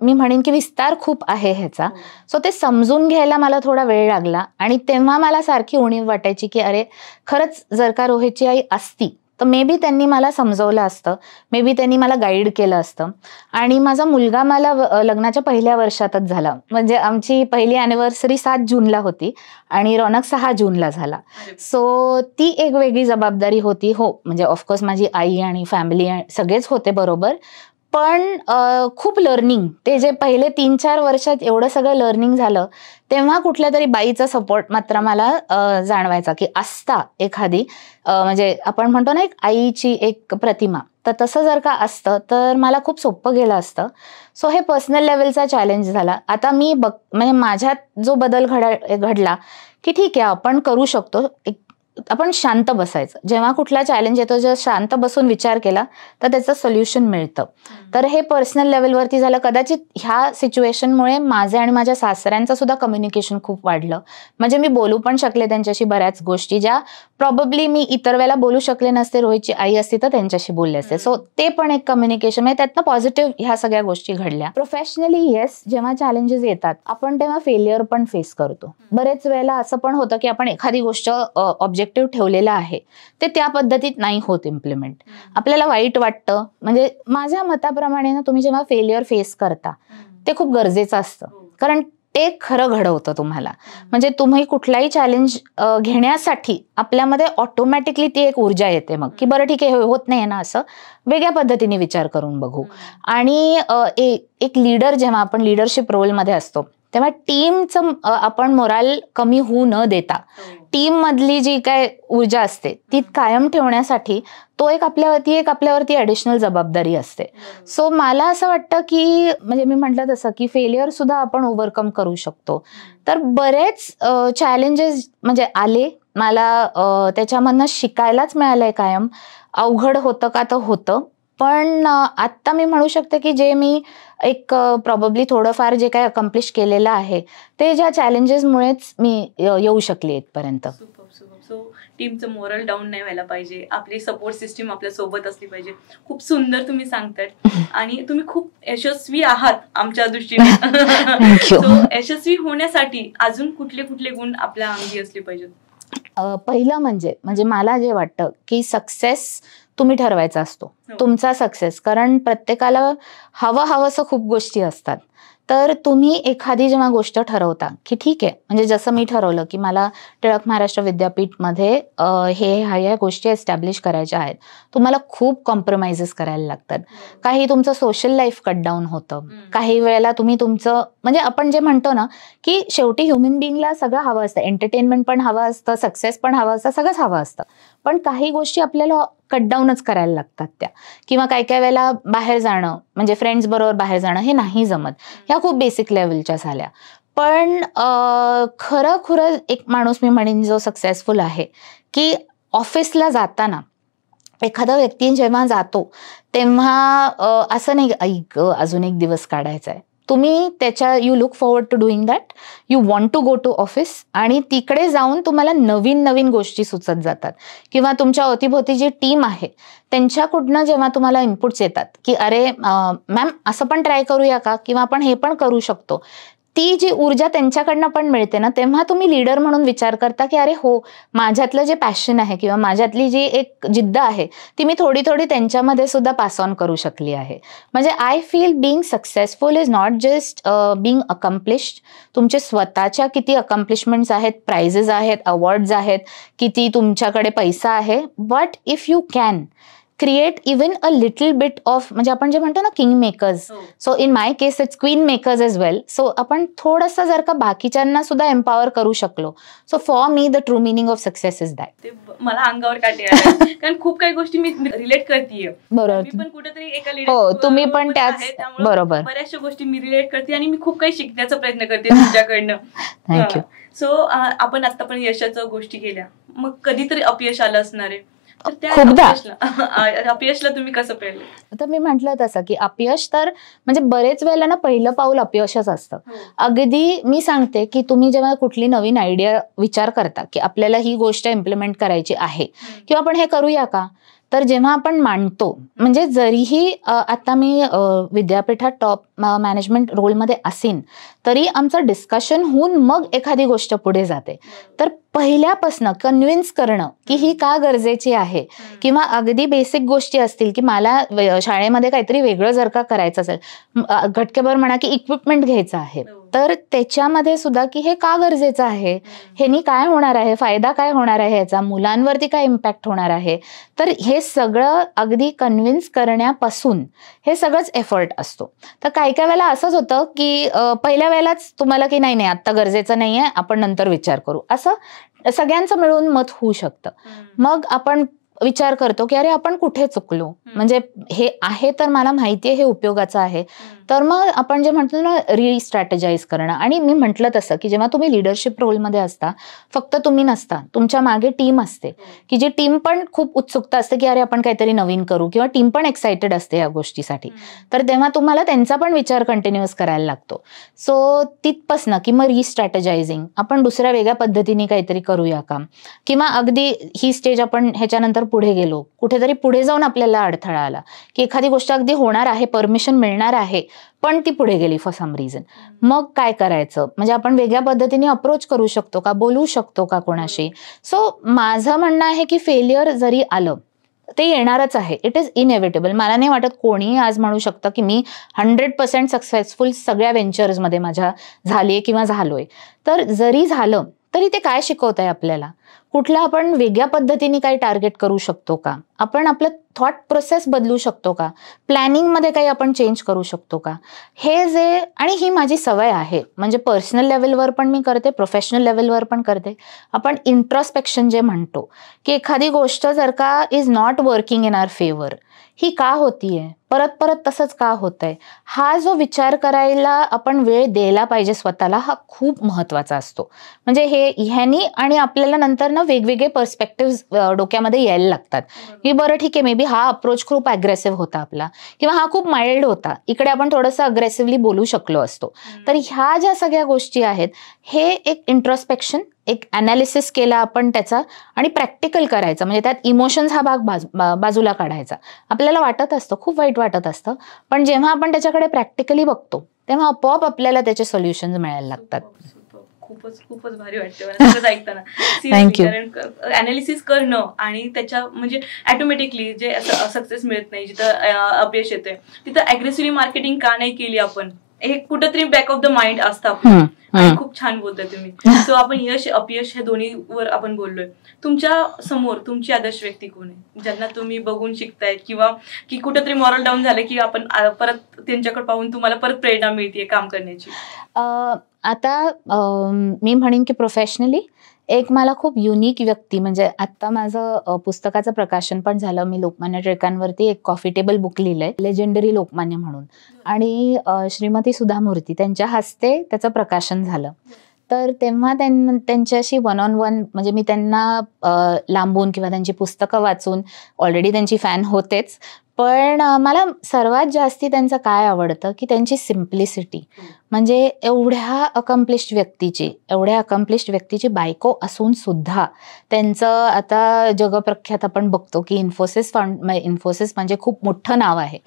मी म्हणेन की विस्तार खूप आहे ह्याचा. सो ते समजून घ्यायला मला थोडा वेळ लागला. आणि तेव्हा मला सारखी उणीव वाटायची की अरे खरंच जर का रोहितची आई असती तर मे बी त्यांनी मला समजवलं असतं, मे बी त्यांनी मला गाईड केलं असतं. आणि माझा मुलगा मला लग्नाच्या पहिल्या वर्षातच झाला. म्हणजे आमची पहिली अॅनिव्हर्सरी 7 जूनला होती आणि रौनक 6 जूनला झाला. सो ती एक वेगळी जबाबदारी होती. हो म्हणजे ऑफकोर्स माझी आई आणि फॅमिली सगळेच होते बरोबर. पण खूप लर्निंग ते जे पहिले 3-4 वर्षात एवढं सगळं लर्निंग झालं तेव्हा कुठल्या तरी बाईचा सपोर्ट मात्र मला जाणवायचा की असता एखादी म्हणजे आपण म्हणतो ना एक आईची एक प्रतिमा, तर तसं जर का असतं तर मला खूप सोपं गेलं असतं. सो हे पर्सनल लेवलचा चॅलेंज झाला. आता मी म्हणजे माझ्यात जो बदल घडला की ठीक आहे आपण करू शकतो. आपण शांत बसायचं. जेव्हा कुठला चॅलेंज येतो जेव्हा शांत बसून विचार केला तर त्याचं सोल्युशन मिळतं. तर हे पर्सनल लेवलवरती झालं. कदाचित ह्या सिच्युएशनमुळे माझे आणि माझ्या सासऱ्यांचं सुद्धा कम्युनिकेशन खूप वाढलं. म्हणजे मी बोलू पण शकले त्यांच्याशी बऱ्याच गोष्टी ज्या प्रॉबेबली मी इतर वेळेला बोलू शकले नसते. रोहितची आई असती तर त्यांच्याशी बोलले असते. सो ते पण एक कम्युनिकेशन म्हणजे त्यातनं पॉझिटिव्ह ह्या सगळ्या गोष्टी घडल्या. प्रोफेशनली येस जेव्हा चॅलेंजेस येतात आपण तेव्हा फेलियर पण फेस करतो. बरेच वेळेला असं पण होतं की आपण एखादी गोष्ट ऑब्जेक्टिव्ह ठेवलेला आहे ते त्या पद्धतीत नाही होत इम्प्लिमेंट. आपल्याला वाईट वाटतं. म्हणजे माझ्या मताप्रमाणे ना तुम्ही जेव्हा फेलियर फेस करता ते खूप गरजेचं असतं. कारण ते खरं घडवतं तुम्हाला. म्हणजे तुम्ही कुठलाही चॅलेंज घेण्यासाठी आपल्यामध्ये ऑटोमॅटिकली ती एक ऊर्जा येते मग की बरं ठीक आहे होत नाही ना असं वेगळ्या पद्धतीने विचार करून बघू. आणि एक लीडर जेव्हा आपण लिडरशिप रोलमध्ये असतो तेव्हा टीमचं आपण मोराल कमी होऊ न देता टीम मधली जी काय ऊर्जा असते ती कायम ठेवण्यासाठी ती आपल्यावरती ऍडिशनल जबाबदारी असते. सो मला असं वाटतं की म्हणजे मी म्हटलं तसं की फेलियर सुद्धा आपण ओव्हरकम करू शकतो. तर बरेच चॅलेंजेस म्हणजे आले मला त्याच्यामधनं शिकायलाच मिळालंय कायम. अवघड होतं का तर होतं. पण आत्ता मी म्हणू शकते की जे मी एक प्रॉबेबली थोडंफार जे काही अकम्प्लिश केलेलं आहे ते ज्या चॅलेंजेसमुळेच मी येऊ शकले इथपर्यंत. सो टीमचं मोरल डाऊन नाही व्हायला पाहिजे. आपली सपोर्ट सिस्टीम आपल्या सोबत असली पाहिजे. खूप सुंदर तुम्ही सांगताय आणि तुम्ही खूप यशस्वी आहात आमच्या दृष्टीने. सो यशस्वी होण्यासाठी अजून कुठले कुठले गुण आपल्या अंगी असले पाहिजेत? पहिलं म्हणजे मला जे वाटतं की सक्सेस तुम्ही ठरवायचा असतो तुमचा सक्सेस. कारण प्रत्येकाला हवंसं खूप गोष्टी असतात. तर तुम्ही एखादी जेव्हा गोष्ट ठरवता की ठीक आहे, म्हणजे जसं मी ठरवलं की मला टिळक महाराष्ट्र विद्यापीठमध्ये ह्या गोष्टी एस्टॅब्लिश करायच्या आहेत, तुम्हाला खूप कॉम्प्रोमाइजेस करायला लागतात. काही तुमचं सोशल लाईफ कट डाऊन होतं, काही वेळेला तुम्ही तुमचं म्हणजे आपण जे म्हणतो ना की शेवटी ह्युमन बिईंगला सगळं हवं असतं, एंटरटेनमेंट पण हवं असतं, सक्सेस पण हवं असतं, सगळंच हवं असतं, पण काही गोष्टी आपल्याला कट डाऊनच करायला लागतात त्या. किंवा काही काही वेळेला बाहेर जाणं म्हणजे फ्रेंड्स बरोबर बाहेर जाणं हे नाही जमत. ह्या खूप बेसिक लेवलच्या झाल्या. पण खरं एक माणूस मी म्हणेन जो सक्सेसफुल आहे की ऑफिसला जाताना एखादा व्यक्ती जेव्हा जातो तेव्हा असं नाही ऐक अजून एक दिवस काढायचा आहे. तुम्ही त्याच्या you look forward to doing that, you want to go to office, आणि तिकडे जाऊन तुम्हाला नवीन नवीन गोष्टी सुचत जातात. किंवा तुमच्या अवतीभोवती जी टीम आहे त्यांच्याकडनं जेव्हा तुम्हाला इनपुट्स येतात की अरे मॅम असं पण ट्राय करूया का, किंवा आपण हे पण करू शकतो, ती जी ऊर्जा त्यांच्याकडनं पण मिळते ना, तेव्हा तुम्ही लीडर म्हणून विचार करता की अरे हो, माझ्यातलं जे पॅशन आहे किंवा माझ्यातली जी एक जिद्द आहे ती मी थोडी थोडी त्यांच्यामध्ये सुद्धा पास ऑन करू शकली आहे. म्हणजे I feel being successful is not just being accomplished. तुमचे स्वतःच्या किती अकम्प्लिशमेंट्स आहेत, प्राइजेस आहेत, अवॉर्ड्स आहेत, किती तुमच्याकडे पैसा आहे, but if you can create even a little bit of, म्हणजे आपण जे म्हणतो ना king makers, so in my case it's queen makers as well. So आपण थोडंसं जर का बाकीच्यांना सुद्धा एम्पॉवर करू शकलो, so for me the true meaning of success is that. मला अंगावर काटे आले कारण खूप काही गोष्टी मी रिलेट करतेय. बरोबर, मी पण कुठेतरी एका हो तुम्ही पण त्याच, बरोबर, बऱ्याचशा गोष्टी मी रिलेट करते आणि मी खूप काही शिकण्याचा प्रयत्न करते तुमच्याकडनं. थँक्यू. सो आपण आता पण यशाच्या गोष्टी केल्या, मग कधीतरी अपयश आलं असणार आहे, तर त्या अपयशला तुम्ही कसं पेललं? आता मी म्हटलं तसं की अपयश तर म्हणजे बरेच वेळेला ना पहिलं पाऊल अपयशच असतं. अगदी मी सांगते की तुम्ही जेव्हा कुठली नवीन आयडिया विचार करता की आपल्याला ही गोष्ट इम्प्लिमेंट करायची आहे किंवा आपण हे करूया का, तर जेव्हा आपण मांडतो, म्हणजे जरीही आता मी विद्यापीठात टॉप मॅनेजमेंट रोलमध्ये असेन तरी आमचं डिस्कशन होऊन मग एखादी गोष्ट पुढे जाते. तर पहिल्यापासनं कन्व्हिन्स करणं की ही का गरजेची आहे, किंवा अगदी बेसिक गोष्टी असतील की मला शाळेमध्ये काहीतरी वेगळं जर का करायचं असेल, घटकेभर म्हणा की इक्विपमेंट घ्यायचं आहे, तर त्याच्यामध्ये सुद्धा की हे का गरजेचं आहे, ह्यानी काय होणार आहे, फायदा काय होणार आहे, याचा मुलांवरती काय इम्पॅक्ट होणार आहे, तर हे सगळं अगदी कन्व्हिन्स करण्यापासून हे सगळंच एफर्ट असतो. तर काही काही वेळेला असंच होतं की पहिल्या वेळेलाच तुम्हाला की नाही आता गरजेचं नाहीये, आपण नंतर विचार करू, असं सगळ्यांचं मिळून मत होऊ शकतं. मग आपण विचार करतो की अरे आपण कुठे चुकलो, म्हणजे हे आहे तर मला माहितीये हे उपयोगाचं आहे, तर मग आपण जे म्हणतो ना रिस्ट्रॅटेजाइज करणं. आणि मी म्हटलं तसं की जेव्हा तुम्ही लिडरशिप रोलमध्ये असता, फक्त तुम्ही नसता, तुमच्या मागे टीम असते की जी टीम पण खूप उत्सुकता असते की अरे आपण काहीतरी नवीन करू, किंवा टीम पण एक्साइटेड असते या गोष्टीसाठी, तर तेव्हा तुम्हाला त्यांचा पण विचार कंटिन्युअस करायला लागतो. सो तिथपासनं की मग रिस्ट्रॅटेजायझिंग, आपण दुसऱ्या वेगळ्या पद्धतीने काहीतरी करूया का, किंवा अगदी ही स्टेज आपण ह्याच्यानंतर पुढे गेलो, कुठेतरी पुढे जाऊन आपल्याला अडथळा आला की एखादी गोष्ट अगदी होणार आहे, परमिशन मिळणार आहे, पण ती पुढे गेली फॉर सम रिझन, मग काय करायचं, म्हणजे आपण वेगळ्या पद्धतीने अप्रोच करू शकतो का, बोलू शकतो का कोणाशी. सो माझं म्हणणं आहे की फेल्युअर जरी आलं ते येणारच आहे, इट इज इनएव्हिटेबल. मला नाही वाटत कोणीही आज म्हणू शकतं की मी 100% सक्सेसफुल सगळ्या व्हेंचर्समध्ये माझ्या झालीये किंवा झालोय. तर जरी झालं तरी ते काय शिकवत आहे आपल्याला, कुठला आपण वेगळ्या पद्धतीने काही टार्गेट करू शकतो का, आपण आपलं थॉट प्रोसेस बदलू शकतो का, प्लॅनिंगमध्ये काही आपण चेंज करू शकतो का, हे जे, आणि ही माझी सवय आहे, म्हणजे पर्सनल लेवलवर पण मी करते, प्रोफेशनल लेवलवर पण करते. आपण इंट्रोस्पेक्शन जे म्हणतो की एखादी गोष्ट जर का is not working in our favour, ही का होतीये, परत परत तसंच का होतंय, हा जो विचार करायला आपण वेळ द्यायला पाहिजे स्वतःला, हा खूप महत्वाचा असतो. म्हणजे ह्यानी आणि आपल्याला नंतर ना वेगवेगळे पर्स्पेक्टिव्ह डोक्यामध्ये यायला लागतात की बरं ठीक आहे, मे बी हा अप्रोच खूप अग्रेसिव्ह होता आपला, किंवा हा खूप माइल्ड होता, इकडे आपण थोडंसं अग्रेसिव्हली बोलू शकलो असतो. तर ह्या ज्या सगळ्या गोष्टी आहेत, हे एक इंट्रोस्पेक्शन, एक अनालिसिस केला आपण त्याचा, आणि प्रॅक्टिकल करायचं, म्हणजे त्यात इमोशन्स हा भाग बाजूला काढायचा. आपल्याला वाटत असतं, खूप वाईट वाटत असतं, पण जेव्हा आपण त्याच्याकडे प्रॅक्टिकली बघतो तेव्हा आपोआप आपल्याला त्याचे सोल्युशन्स मिळायला लागतात. खूपच भारी वाटते मला ऐकताना. कारण अनालिसिस करणं आणि त्याच्या म्हणजे ऑटोमॅटिकली जे सक्सेस मिळत नाही, जिथं अपयश येते तिथं अग्रेसिव्हली मार्केटिंग का नाही केली आपण, एक कुठेतरी बॅक ऑफ द माइंड असतं आपलं. आणि खूप छान बोलताय तुम्ही. सो आपण यश अपयश ह्या दोन्हीवर आपण बोललोय. तुमच्या समोर तुमची आदर्श व्यक्ती कोण आहे, ज्यांना तुम्ही बघून शिकतायत, किंवा की कुठेतरी मॉरल डाऊन झालं की आपण परत त्यांच्याकडे पाहून तुम्हाला परत प्रेरणा मिळते काम करण्याची? आता मी म्हणेन की प्रोफेशनली एक मला खूप युनिक व्यक्ती, म्हणजे आता माझं पुस्तकाचं प्रकाशन पण झालं. मी लोकमान्य टिळकांवरती एक कॉफी टेबल बुक लिहिलंय, लेजेंडरी लोकमान्य म्हणून, आणि श्रीमती सुधा मूर्ती त्यांच्या हस्ते त्याचं प्रकाशन झालं. तर तेव्हा त्यांच्याशी वन ऑन वन, म्हणजे मी त्यांना लांबून किंवा त्यांची पुस्तकं वाचून ऑलरेडी त्यांची फॅन होतेच, पण मला सर्वात जास्ती त्यांचं काय आवडतं की त्यांची सिम्प्लिसिटी. म्हणजे एवढ्या अकम्प्लिश्ड व्यक्तीची बायको असून सुद्धा त्यांचं आता जगप्रख्यात आपण बघतो की इन्फोसिस म्हणजे खूप मोठं नाव आहे,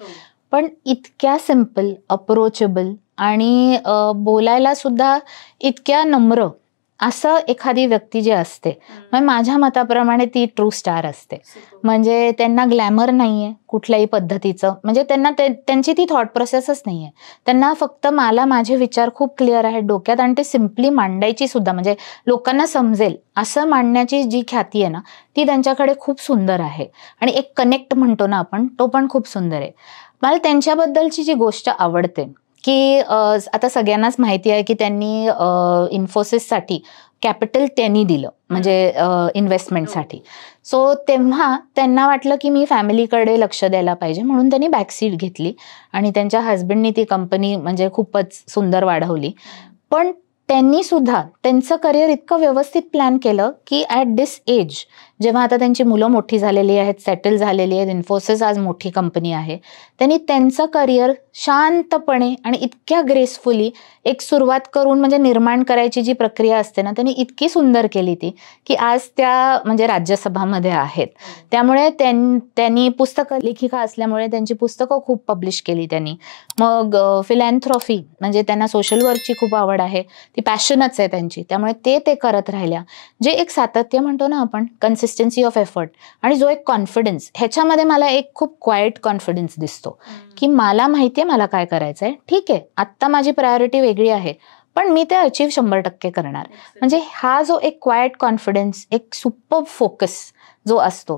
पण इतक्या सिम्पल, अप्रोचेबल आणि बोलायला सुद्धा इतक्या नम्र असं एखादी व्यक्ती जी असते, म्हणजे माझ्या मताप्रमाणे ती ट्रू स्टार असते. म्हणजे त्यांना ग्लॅमर नाहीये कुठल्याही पद्धतीचं, म्हणजे त्यांना त्यांची ती थॉट प्रोसेसच नाहीये. त्यांना फक्त मला माझे विचार खूप क्लिअर आहेत डोक्यात, आणि ते सिम्पली मांडायची सुद्धा, म्हणजे लोकांना समजेल असं मांडण्याची जी ख्याती आहे ना, ती त्यांच्याकडे खूप सुंदर आहे. आणि एक कनेक्ट म्हणतो ना आपण, तो पण खूप सुंदर आहे. मला त्यांच्याबद्दलची जी गोष्ट आवडते की आता सगळ्यांनाच माहिती आहे की त्यांनी इन्फोसिससाठी कॅपिटल त्यांनी दिलं, म्हणजे इन्व्हेस्टमेंटसाठी. सो तेव्हा त्यांना वाटलं की मी फॅमिलीकडे लक्ष द्यायला पाहिजे, म्हणून त्यांनी बॅकसीट घेतली आणि त्यांच्या हस्बंडनी ती कंपनी म्हणजे खूपच सुंदर वाढवली. पण त्यांनी सुद्धा त्यांचं करिअर इतकं व्यवस्थित प्लॅन केलं की ॲट दिस एज, जेव्हा आता त्यांची मुलं मोठी झालेली आहेत, सेटल झालेली आहेत, इन्फोसिस आज मोठी कंपनी आहे, त्यांनी त्यांचं करिअर शांतपणे आणि इतक्या ग्रेसफुली एक सुरुवात करून, म्हणजे निर्माण करायची जी प्रक्रिया असते ना, त्यांनी इतकी सुंदर केली ती की आज त्या म्हणजे राज्यसभामध्ये आहेत. त्यामुळे त्यांनी पुस्तकं, लेखिका असल्यामुळे त्यांची पुस्तकं खूप पब्लिश केली त्यांनी. मग फिलॅन्थ्रॉफी, म्हणजे त्यांना सोशल वर्कची खूप आवड आहे, ती पॅशनच आहे त्यांची, त्यामुळे ते करत राहिल्या. जे एक सातत्य म्हणतो ना आपण, कन्सिस्टन्सी ऑफ एफर्ट, आणि जो एक कॉन्फिडन्स, ह्याच्यामध्ये मला एक खूप क्वाइट कॉन्फिडन्स दिसतो की मला माहितीये मला काय करायचंय, ठीक आहे आत्ता माझी प्रायोरिटी वेगळी आहे, पण मी ते अचीव 100% करणार. म्हणजे हा जो एक क्वाइट कॉन्फिडन्स, एक सुपर फोकस जो असतो,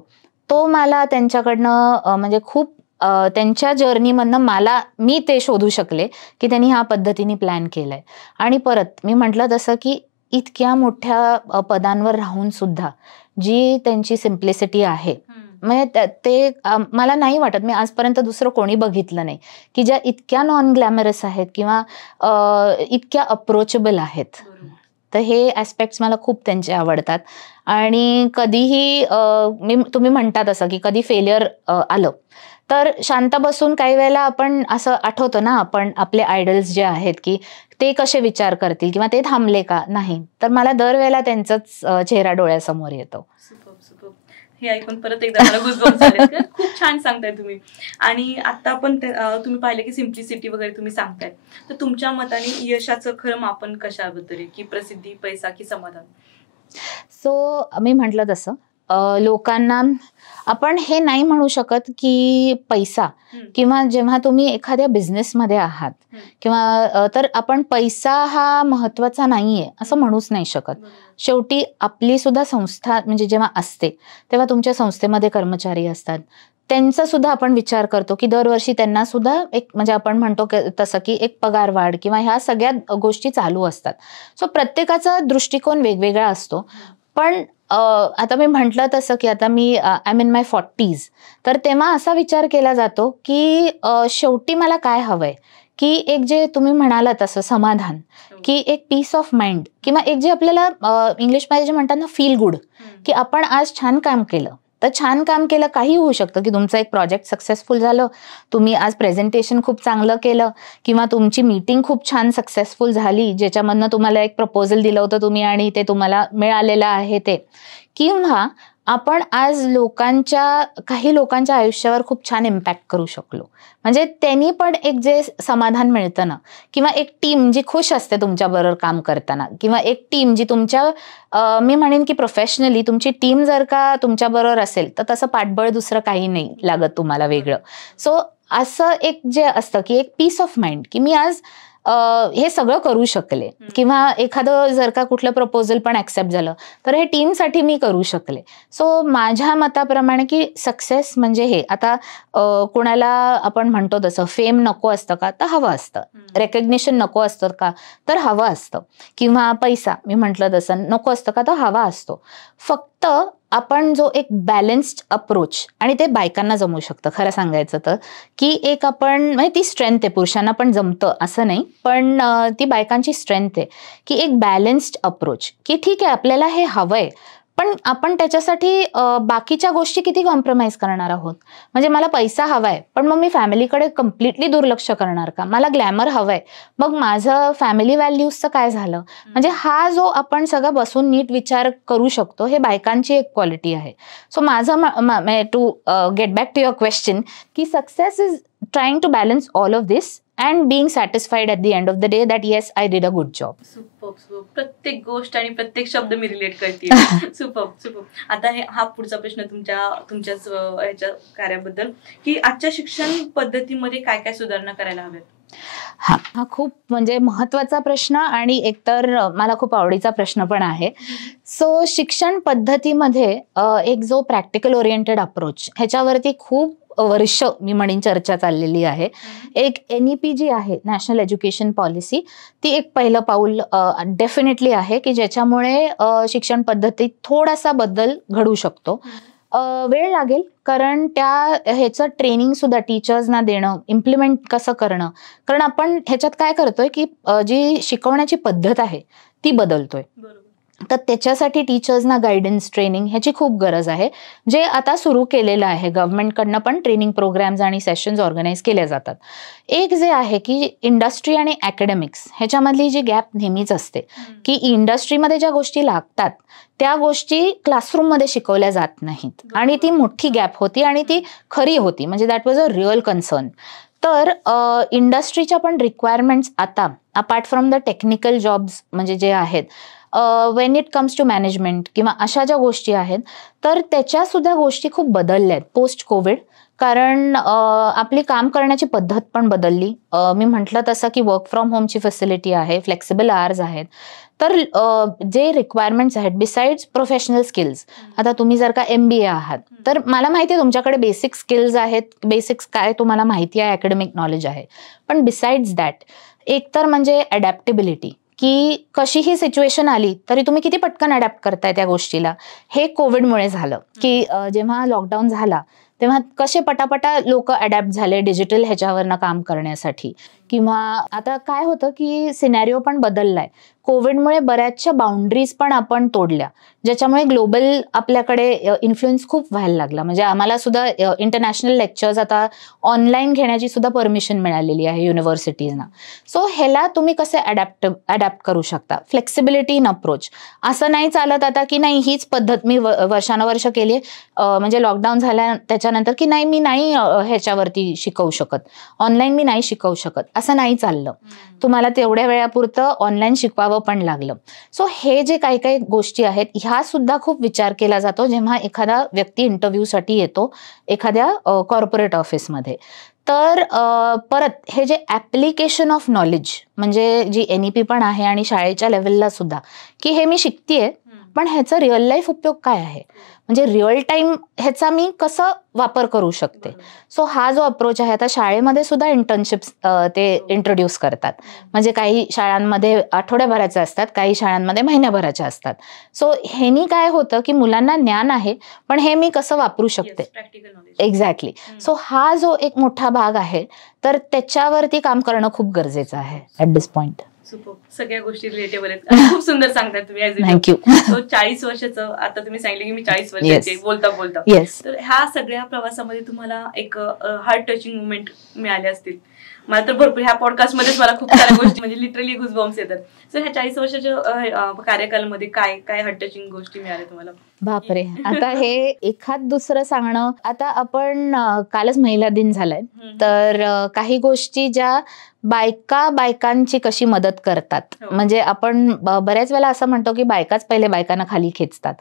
तो मला त्यांच्याकडनं म्हणजे खूप त्यांच्या जर्नीमधनं मी ते शोधू शकले की त्यांनी ह्या पद्धतीने प्लॅन केलंय. आणि परत मी म्हटलं तसं की इतक्या मोठ्या पदांवर राहून सुद्धा जी त्यांची सिम्प्लिसिटी आहे, म्हणजे ते मला नाही वाटत, मी आजपर्यंत दुसरं कोणी बघितलं नाही की ज्या इतक्या नॉन ग्लॅमरस आहेत किंवा इतक्या अप्रोचेबल आहेत. तर हे ॲस्पेक्ट्स मला खूप त्यांचे आवडतात. आणि कधीही तुम्ही म्हणतात असं की कधी फेलियर आलं तर शांत बसून काही वेळेला आपण असं आठवतो ना, आपण आपले आयडल्स जे आहेत की ते कसे विचार करतील किंवा ते थांबले का नाही, तर मला दरवेळेला त्यांचाच चेहरा डोळ्यासमोर येतो. हे ऐकून परत एकदा मला गुजबम्स आले. खूप छान सांगताय तुम्ही. आणि आता आपण तुम्ही पाहिलं की सिम्प्लिसिटी वगैरे तुम्ही सांगताय, तर तुमच्या मताने यशाचं खरं मापन कशाबद्दल आहे, की प्रसिद्धी, पैसा की समाधान? सो मी म्हटलं तसं लोकांना आपण हे नाही म्हणू शकत की पैसा, किंवा जेव्हा तुम्ही एखाद्या बिझनेसमध्ये आहात किंवा तर आपण पैसा हा महत्वाचा नाहीये असं म्हणूच नाही शकत. शेवटी आपली सुद्धा संस्था म्हणजे जेव्हा असते तेव्हा तुमच्या संस्थेमध्ये कर्मचारी असतात, त्यांचा सुद्धा आपण विचार करतो की दरवर्षी त्यांना सुद्धा एक म्हणजे आपण म्हणतो तसं की एक पगार वाढ किंवा ह्या सगळ्या गोष्टी चालू असतात. सो प्रत्येकाचा दृष्टिकोन वेगवेगळा असतो. पण आता मी म्हटलं तसं की आता मी I am in my 40s, तर तेव्हा असा विचार केला जातो की शेवटी मला काय हवंय, की एक जे तुम्ही म्हणालात तसं समाधान, की एक पीस ऑफ माइंड, किंवा एक जे आपल्याला इंग्लिशमध्ये जे म्हणतात ना फील गुड, की आपण आज छान काम केलं. तर छान काम केलं काही होऊ शकतं की तुमचं एक प्रोजेक्ट सक्सेसफुल झालं, तुम्ही आज प्रेझेंटेशन खूप चांगलं केलं, किंवा तुमची मीटिंग खूप छान सक्सेसफुल झाली ज्याच्यामधनं तुम्हाला एक प्रपोजल दिलं होतं तुम्ही आणि ते तुम्हाला मिळालेलं आहे ते, किंवा आपण आज काही लोकांच्या आयुष्यावर खूप छान इम्पॅक्ट करू शकलो. म्हणजे त्यांनी पण एक जे समाधान मिळतं ना, किंवा एक टीम जी खुश असते तुमच्याबरोबर काम करताना, किंवा एक टीम जी मी म्हणेन की प्रोफेशनली तुमची टीम जर का तुमच्याबरोबर असेल तर तसं पाठबळ दुसरं काही नाही लागत तुम्हाला वेगळं. सो असं एक जे असतं की एक पीस ऑफ माइंड, की मी आज हे सगळं करू शकले, किंवा एखादं जर का कुठलं प्रपोजल पण ऍक्सेप्ट झालं तर हे टीमसाठी मी करू शकले. सो माझ्या मताप्रमाणे की सक्सेस म्हणजे हे, आता कोणाला आपण म्हणतो तसं फेम नको असतं का, तर हवं असतं. रेकग्निशन नको असतं का, तर हवं असतं. किंवा पैसा मी म्हटलं तसं नको असतं का, तर हवा असतो. फक्त आपण जो एक बॅलन्स्ड अप्रोच, आणि ते बायकांना जमू शकतं खरं सांगायचं तर, की एक आपण म्हणजे ती स्ट्रेंथ आहे, पुरुषांना पण जमतं असं नाही, पण ती बायकांची स्ट्रेंथ आहे की एक बॅलन्स्ड अप्रोच, की ठीक आहे आपल्याला हे हवंय, पण आपण त्याच्यासाठी बाकीच्या गोष्टी किती कॉम्प्रोमाइज करणार आहोत. म्हणजे मला पैसा हवाय, पण मग मी फॅमिलीकडे कम्प्लिटली दुर्लक्ष करणार का. मला ग्लॅमर हवंय, मग माझं फॅमिली व्हॅल्यूजचं काय झालं. म्हणजे हा जो आपण सगळं बसून नीट विचार करू शकतो, हे बायकांची एक क्वालिटी आहे. सो माझं to get back to your question, की success is trying to balance all of this and being satisfied at the end of the day that yes I did a good job. Super. प्रत्येक गोष्ट आणि प्रत्येक शब्द मी relate करते. Super. आता हा पुढचा प्रश्न तुमच्याच ह्याच्या कार्याबद्दल, की आजच्या शिक्षण पद्धतीमध्ये काय काय सुधारणा करायला हव्यात. हा खूप म्हणजे महत्वाचा प्रश्न, आणि एकतर मला खूप आवडीचा प्रश्न पण आहे. सो शिक्षण पद्धतीमध्ये एक जो प्रॅक्टिकल ओरिएंटेड अप्रोच, ह्याच्यावरती खूप वर्ष मी म्हणेन चर्चा चाललेली आहे. एक NEP जी आहे, नॅशनल एज्युकेशन पॉलिसी, ती एक पहिलं पाऊल डेफिनेटली आहे की ज्याच्यामुळे शिक्षण पद्धतीत थोडासा बदल घडू शकतो. वेळ लागेल, कारण ह्याचं ट्रेनिंग सुद्धा टीचर्सना देणं, इम्प्लिमेंट कसं करणं, कारण आपण ह्याच्यात काय करतोय की जी शिकवण्याची पद्धत आहे ती बदलतोय. तर त्याच्यासाठी टीचर्सना गायडन्स, ट्रेनिंग ह्याची खूप गरज आहे, जे आता सुरू केलेलं आहे. गव्हर्नमेंटकडनं पण ट्रेनिंग प्रोग्राम्स आणि सेशन्स ऑर्गनाईज केले जातात. एक जे आहे की इंडस्ट्री आणि अकॅडमिक्स ह्याच्यामधली जी गॅप नेहमीच असते, की इंडस्ट्रीमध्ये ज्या गोष्टी लागतात त्या गोष्टी क्लासरूममध्ये शिकवल्या जात नाहीत, आणि ती मोठी गॅप होती आणि ती खरी होती, म्हणजे that was a real concern. तर इंडस्ट्रीच्या पण रिक्वायरमेंट्स आता apart from the technical jobs म्हणजे जे आहेत, when it comes to management किंवा अशा ज्या गोष्टी आहेत, तर त्याच्या सुद्धा गोष्टी खूप बदलल्या आहेत पोस्ट कोविड. कारण आपली काम करण्याची पद्धत पण बदलली. मी म्हटलं तसं की वर्क फ्रॉम होमची फॅसिलिटी आहे, फ्लेक्सिबल आवर्स आहेत. तर जे रिक्वायरमेंट्स आहेत बिसाइड्स प्रोफेशनल स्किल्स, आता तुम्ही जर का MBA आहात तर मला माहिती आहे तुमच्याकडे बेसिक स्किल्स आहेत, बेसिक्स काय तुम्हाला माहिती आहे, अकॅडमिक नॉलेज आहे, पण बिसाइड्स दॅट एक तर म्हणजे अडॅप्टेबिलिटी, की कशीही सिच्युएशन आली तरी तुम्ही किती पटकन अडॅप्ट करताय त्या गोष्टीला. हे कोविडमुळे झालं, की जेव्हा लॉकडाऊन झाला तेव्हा कसे पटापटा लोक अडॅप्ट झाले डिजिटल ह्याच्यावरनं काम करण्यासाठी. किंवा आता काय होतं की सिनॅरिओ पण बदललाय. कोविडमुळे बऱ्याचशा बाउंड्रीज पण आपण तोडल्या, ज्याच्यामुळे ग्लोबल आपल्याकडे इन्फ्लुएन्स खूप व्हायला लागला. म्हणजे आम्हाला सुद्धा इंटरनॅशनल लेक्चर्स आता ऑनलाईन घेण्याची सुद्धा परमिशन मिळालेली आहे युनिव्हर्सिटीजना. सो ह्याला तुम्ही कसे अडॅप्ट करू शकता, फ्लेक्सिबिलिटी इन अप्रोच. असं नाही चालत आता की नाही हीच पद्धत मी वर्षानुवर्ष केली, म्हणजे लॉकडाऊन झाल्या त्याच्यानंतर की नाही मी नाही ह्याच्यावरती शिकवू शकत, ऑनलाईन मी नाही शिकवू शकत, असं नाही चाललं. तुम्हाला तेवढ्या वेळापुरतं ऑनलाईन शिकवावं पण लागलं. सो हे जे काही काही गोष्टी आहेत ह्या सुद्धा खूप विचार केला जातो जेव्हा एखादा व्यक्ती इंटरव्ह्यूसाठी येतो एखाद्या कॉर्पोरेट ऑफिसमध्ये. तर परत हे जे ऍप्लिकेशन ऑफ नॉलेज, म्हणजे जी NEP पण आहे आणि शाळेच्या लेवलला सुद्धा, की हे मी शिकतेय पण ह्याचा रिअल लाईफ उपयोग काय आहे, म्हणजे रिअल टाइम ह्याचा मी कसं वापर करू शकते. सो हा जो अप्रोच आहे, आता शाळेमध्ये सुद्धा इंटर्नशिप्स ते इंट्रोड्यूस करतात. म्हणजे काही शाळांमध्ये आठवड्याभराच्या असतात, काही शाळांमध्ये महिन्याभराच्या असतात. सो ह्यानी काय होतं की मुलांना ज्ञान आहे, पण हे मी कसं वापरू शकते. एक्झॅक्टली. सो हा जो एक मोठा भाग आहे, तर त्याच्यावरती काम करणं खूप गरजेचं आहे ऍट दिस पॉइंट. सुपर. सगळ्या गोष्टी रिलेटेबल आहेत आणि खूप सुंदर सांगताय तुम्ही. थँक्यू. 40 वर्षाचं आता तुम्ही सांगितलं की मी 40 वर्षाचे बोलता. तर ह्या सगळ्या प्रवासामध्ये तुम्हाला एक हार्ट टचिंग मुवमेंट मिळाले असतील. मला तर भरपूर ह्या पॉडकास्टमध्येच मला खूप साऱ्या गोष्टी म्हणजे लिटरली गुजबॉम्स येतात. सो ह्या 40 वर्षाच्या कार्यकालामध्ये काय काय हार्ट टचिंग गोष्टी मिळाल्या तुम्हाला? बापरे, आता हे एखाद दुसरं सांगणं. आता आपण कालच महिला दिन झालाय, तर काही गोष्टी ज्या बायकांची कशी मदत करतात. म्हणजे आपण बऱ्याच वेळेला असं म्हणतो की बायकाच पहिले बायकांना खाली खेचतात,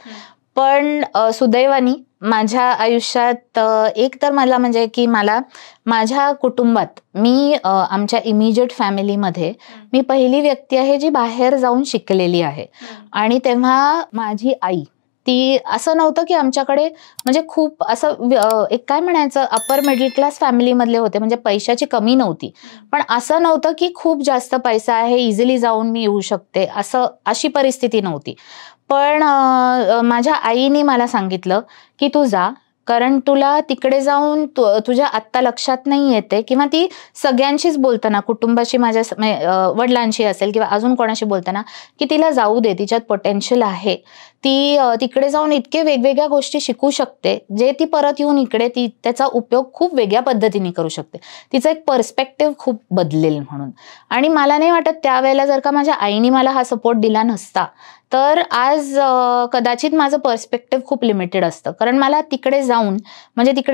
पण सुदैवानी माझ्या आयुष्यात एक तर मला म्हणजे की मला माझ्या कुटुंबात मी आमच्या इमिजिएट फॅमिलीमध्ये मी पहिली व्यक्ती आहे जी बाहेर जाऊन शिकलेली आहे. आणि तेव्हा माझी आई ती असं नव्हतं की आमच्याकडे म्हणजे खूप असं एक काय म्हणायचं अपर मिडल क्लास फॅमिली मधले होते, म्हणजे पैशाची कमी नव्हती, पण असं नव्हतं की खूप जास्त पैसा आहे इझिली जाऊन मी येऊ शकते असं अशी परिस्थिती नव्हती. पण माझ्या आईने मला सांगितलं की तू जा, कारण तुला तिकडे जाऊन तुझ्या आत्ता लक्षात नाही येते, किंवा ती सगळ्यांशीच बोलताना कुटुंबाशी माझ्या वडिलांशी असेल किंवा अजून कोणाशी बोलताना की तिला जाऊ दे, तिच्यात पोटेन्शियल आहे, ती तिकडे जाऊन इतके वेगवेगळ्या गोष्टी शिकू शकते जे ती परत येऊन इकडे ती त्याचा उपयोग खूप वेगळ्या पद्धतीने करू शकते, तिचा एक पर्स्पेक्टिव्ह खूप बदलेल म्हणून. आणि मला नाही वाटत त्यावेळेला जर का माझ्या आईने मला हा सपोर्ट दिला नसता तर आज कदाचित माझं पर्स्पेक्टिव्ह खूप लिमिटेड असतं. कारण मला तिकडे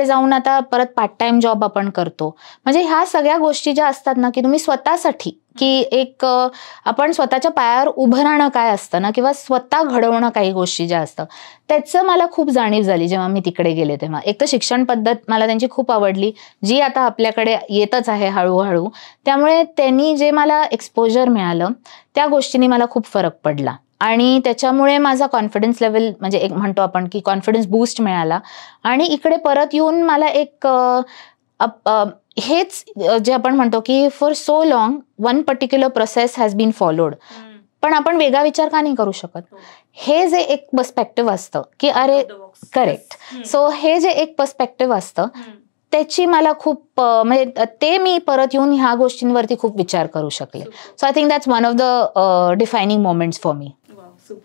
जाऊन आता परत पार्ट टाइम जॉब आपण करतो, म्हणजे ह्या सगळ्या गोष्टी ज्या असतात ना की तुम्ही स्वतःसाठी की एक आपण स्वतःच्या पायावर उभं राहणं काय असतं ना, किंवा स्वतः घडवणं काही गोष्टी ज्या असतं, त्याचं मला खूप जाणीव झाली जेव्हा मी तिकडे गेले तेव्हा. एक तर शिक्षण पद्धत मला त्यांची खूप आवडली, जी आता आपल्याकडे येतच आहे हळूहळू. त्यामुळे त्यांनी जे मला एक्सपोजर मिळालं त्या गोष्टींनी मला खूप फरक पडला. आणि त्याच्यामुळे माझा कॉन्फिडन्स लेवल म्हणजे एक म्हणतो आपण की कॉन्फिडन्स बूस्ट मिळाला. आणि इकडे परत येऊन मला एक हेच जे आपण म्हणतो की for so long one particular process has been followed, पण आपण वेगळा विचार का नाही करू शकत, हे जे एक पर्स्पेक्टिव्ह असतं की अरे करेक्ट, सो हे जे एक पर्स्पेक्टिव्ह असतं त्याची मला खूप म्हणजे ते मी परत येऊन ह्या गोष्टींवरती खूप विचार करू शकले. So I think that's one of the defining moments for me. So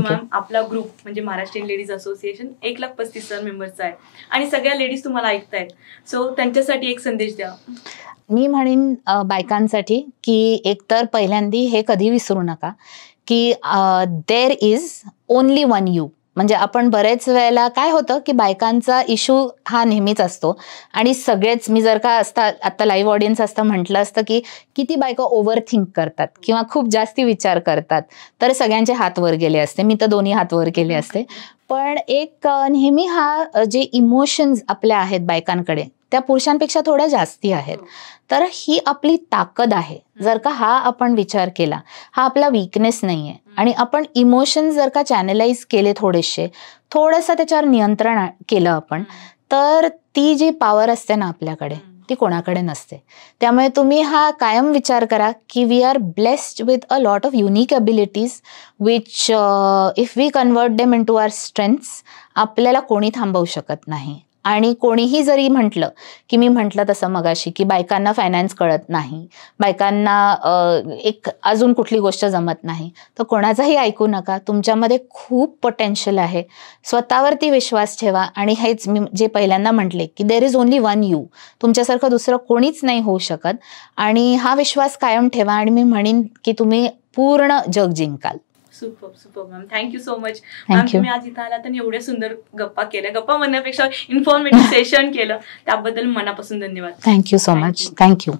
ma'am, आपला ग्रुप म्हणजे महाराष्ट्रीयन लेडीज असोसिएशन 1,35,000 मेंबर्सचा आहे आणि सगळ्या लेडीज तुम्हाला ऐकतायत, सो त्यांच्यासाठी एक संदेश द्या. मी म्हणेन बायकांसाठी की एकतर पहिल्यांदी हे कधी विसरू नका की there is only one you. म्हणजे आपण बरेच वेळेला काय होतं की बायकांचा इश्यू हा नेहमीच असतो, आणि सगळेच मी जर का आता लाईव्ह ऑडियन्स असतं म्हटलं असतं की किती बायका ओव्हर थिंक करतात किंवा खूप जास्ती विचार करतात, तर सगळ्यांचे हात वर गेले असते, मी तर दोन्ही हात वर केले असते. पण एक नेहमी हा जे इमोशन्स आपल्या आहेत बायकांकडे त्या पुरुषांपेक्षा थोड्या जास्ती आहेत, तर ही आपली ताकद आहे. जर का हा आपण विचार केला, हा आपला वीकनेस नाहीये, आणि आपण इमोशन्स जर का चॅनलाइज केले थोडंसं त्याच्यावर नियंत्रण केलं आपण, तर ती जी पॉवर असते ना आपल्याकडे ती कोणाकडे नसते. त्यामुळे तुम्ही हा कायम विचार करा की we are blessed with a lot of unique abilities which if we convert them into our strengths, आपल्याला कोणी थांबवू शकत नाही. आणि कोणीही जरी म्हटलं की मी म्हटलं तसं मगाशी की बायकांना फायनान्स कळत नाही, बायकांना एक अजून कुठली गोष्ट जमत नाही, तर कोणाचाही ऐकू नका. तुमच्यामध्ये खूप पोटेन्शियल आहे, स्वतःवरती विश्वास ठेवा. आणि हेच मी जे पहिल्यांदा म्हटले की there is only one you, तुमच्यासारखं दुसरं कोणीच नाही होऊ शकत. आणि हा विश्वास कायम ठेवा, आणि मी म्हणेन की तुम्ही पूर्ण जग जिंकाल. Super ma'am, thank you so much ma'am. तुम्ही आज इथं आला तर एवढ्या सुंदर गप्पा केल्या, गप्पा म्हणण्यापेक्षा इन्फॉर्मेटिव्ह सेशन केलं, त्याबद्दल मनापासून धन्यवाद. Thank you so much. थँक्यू.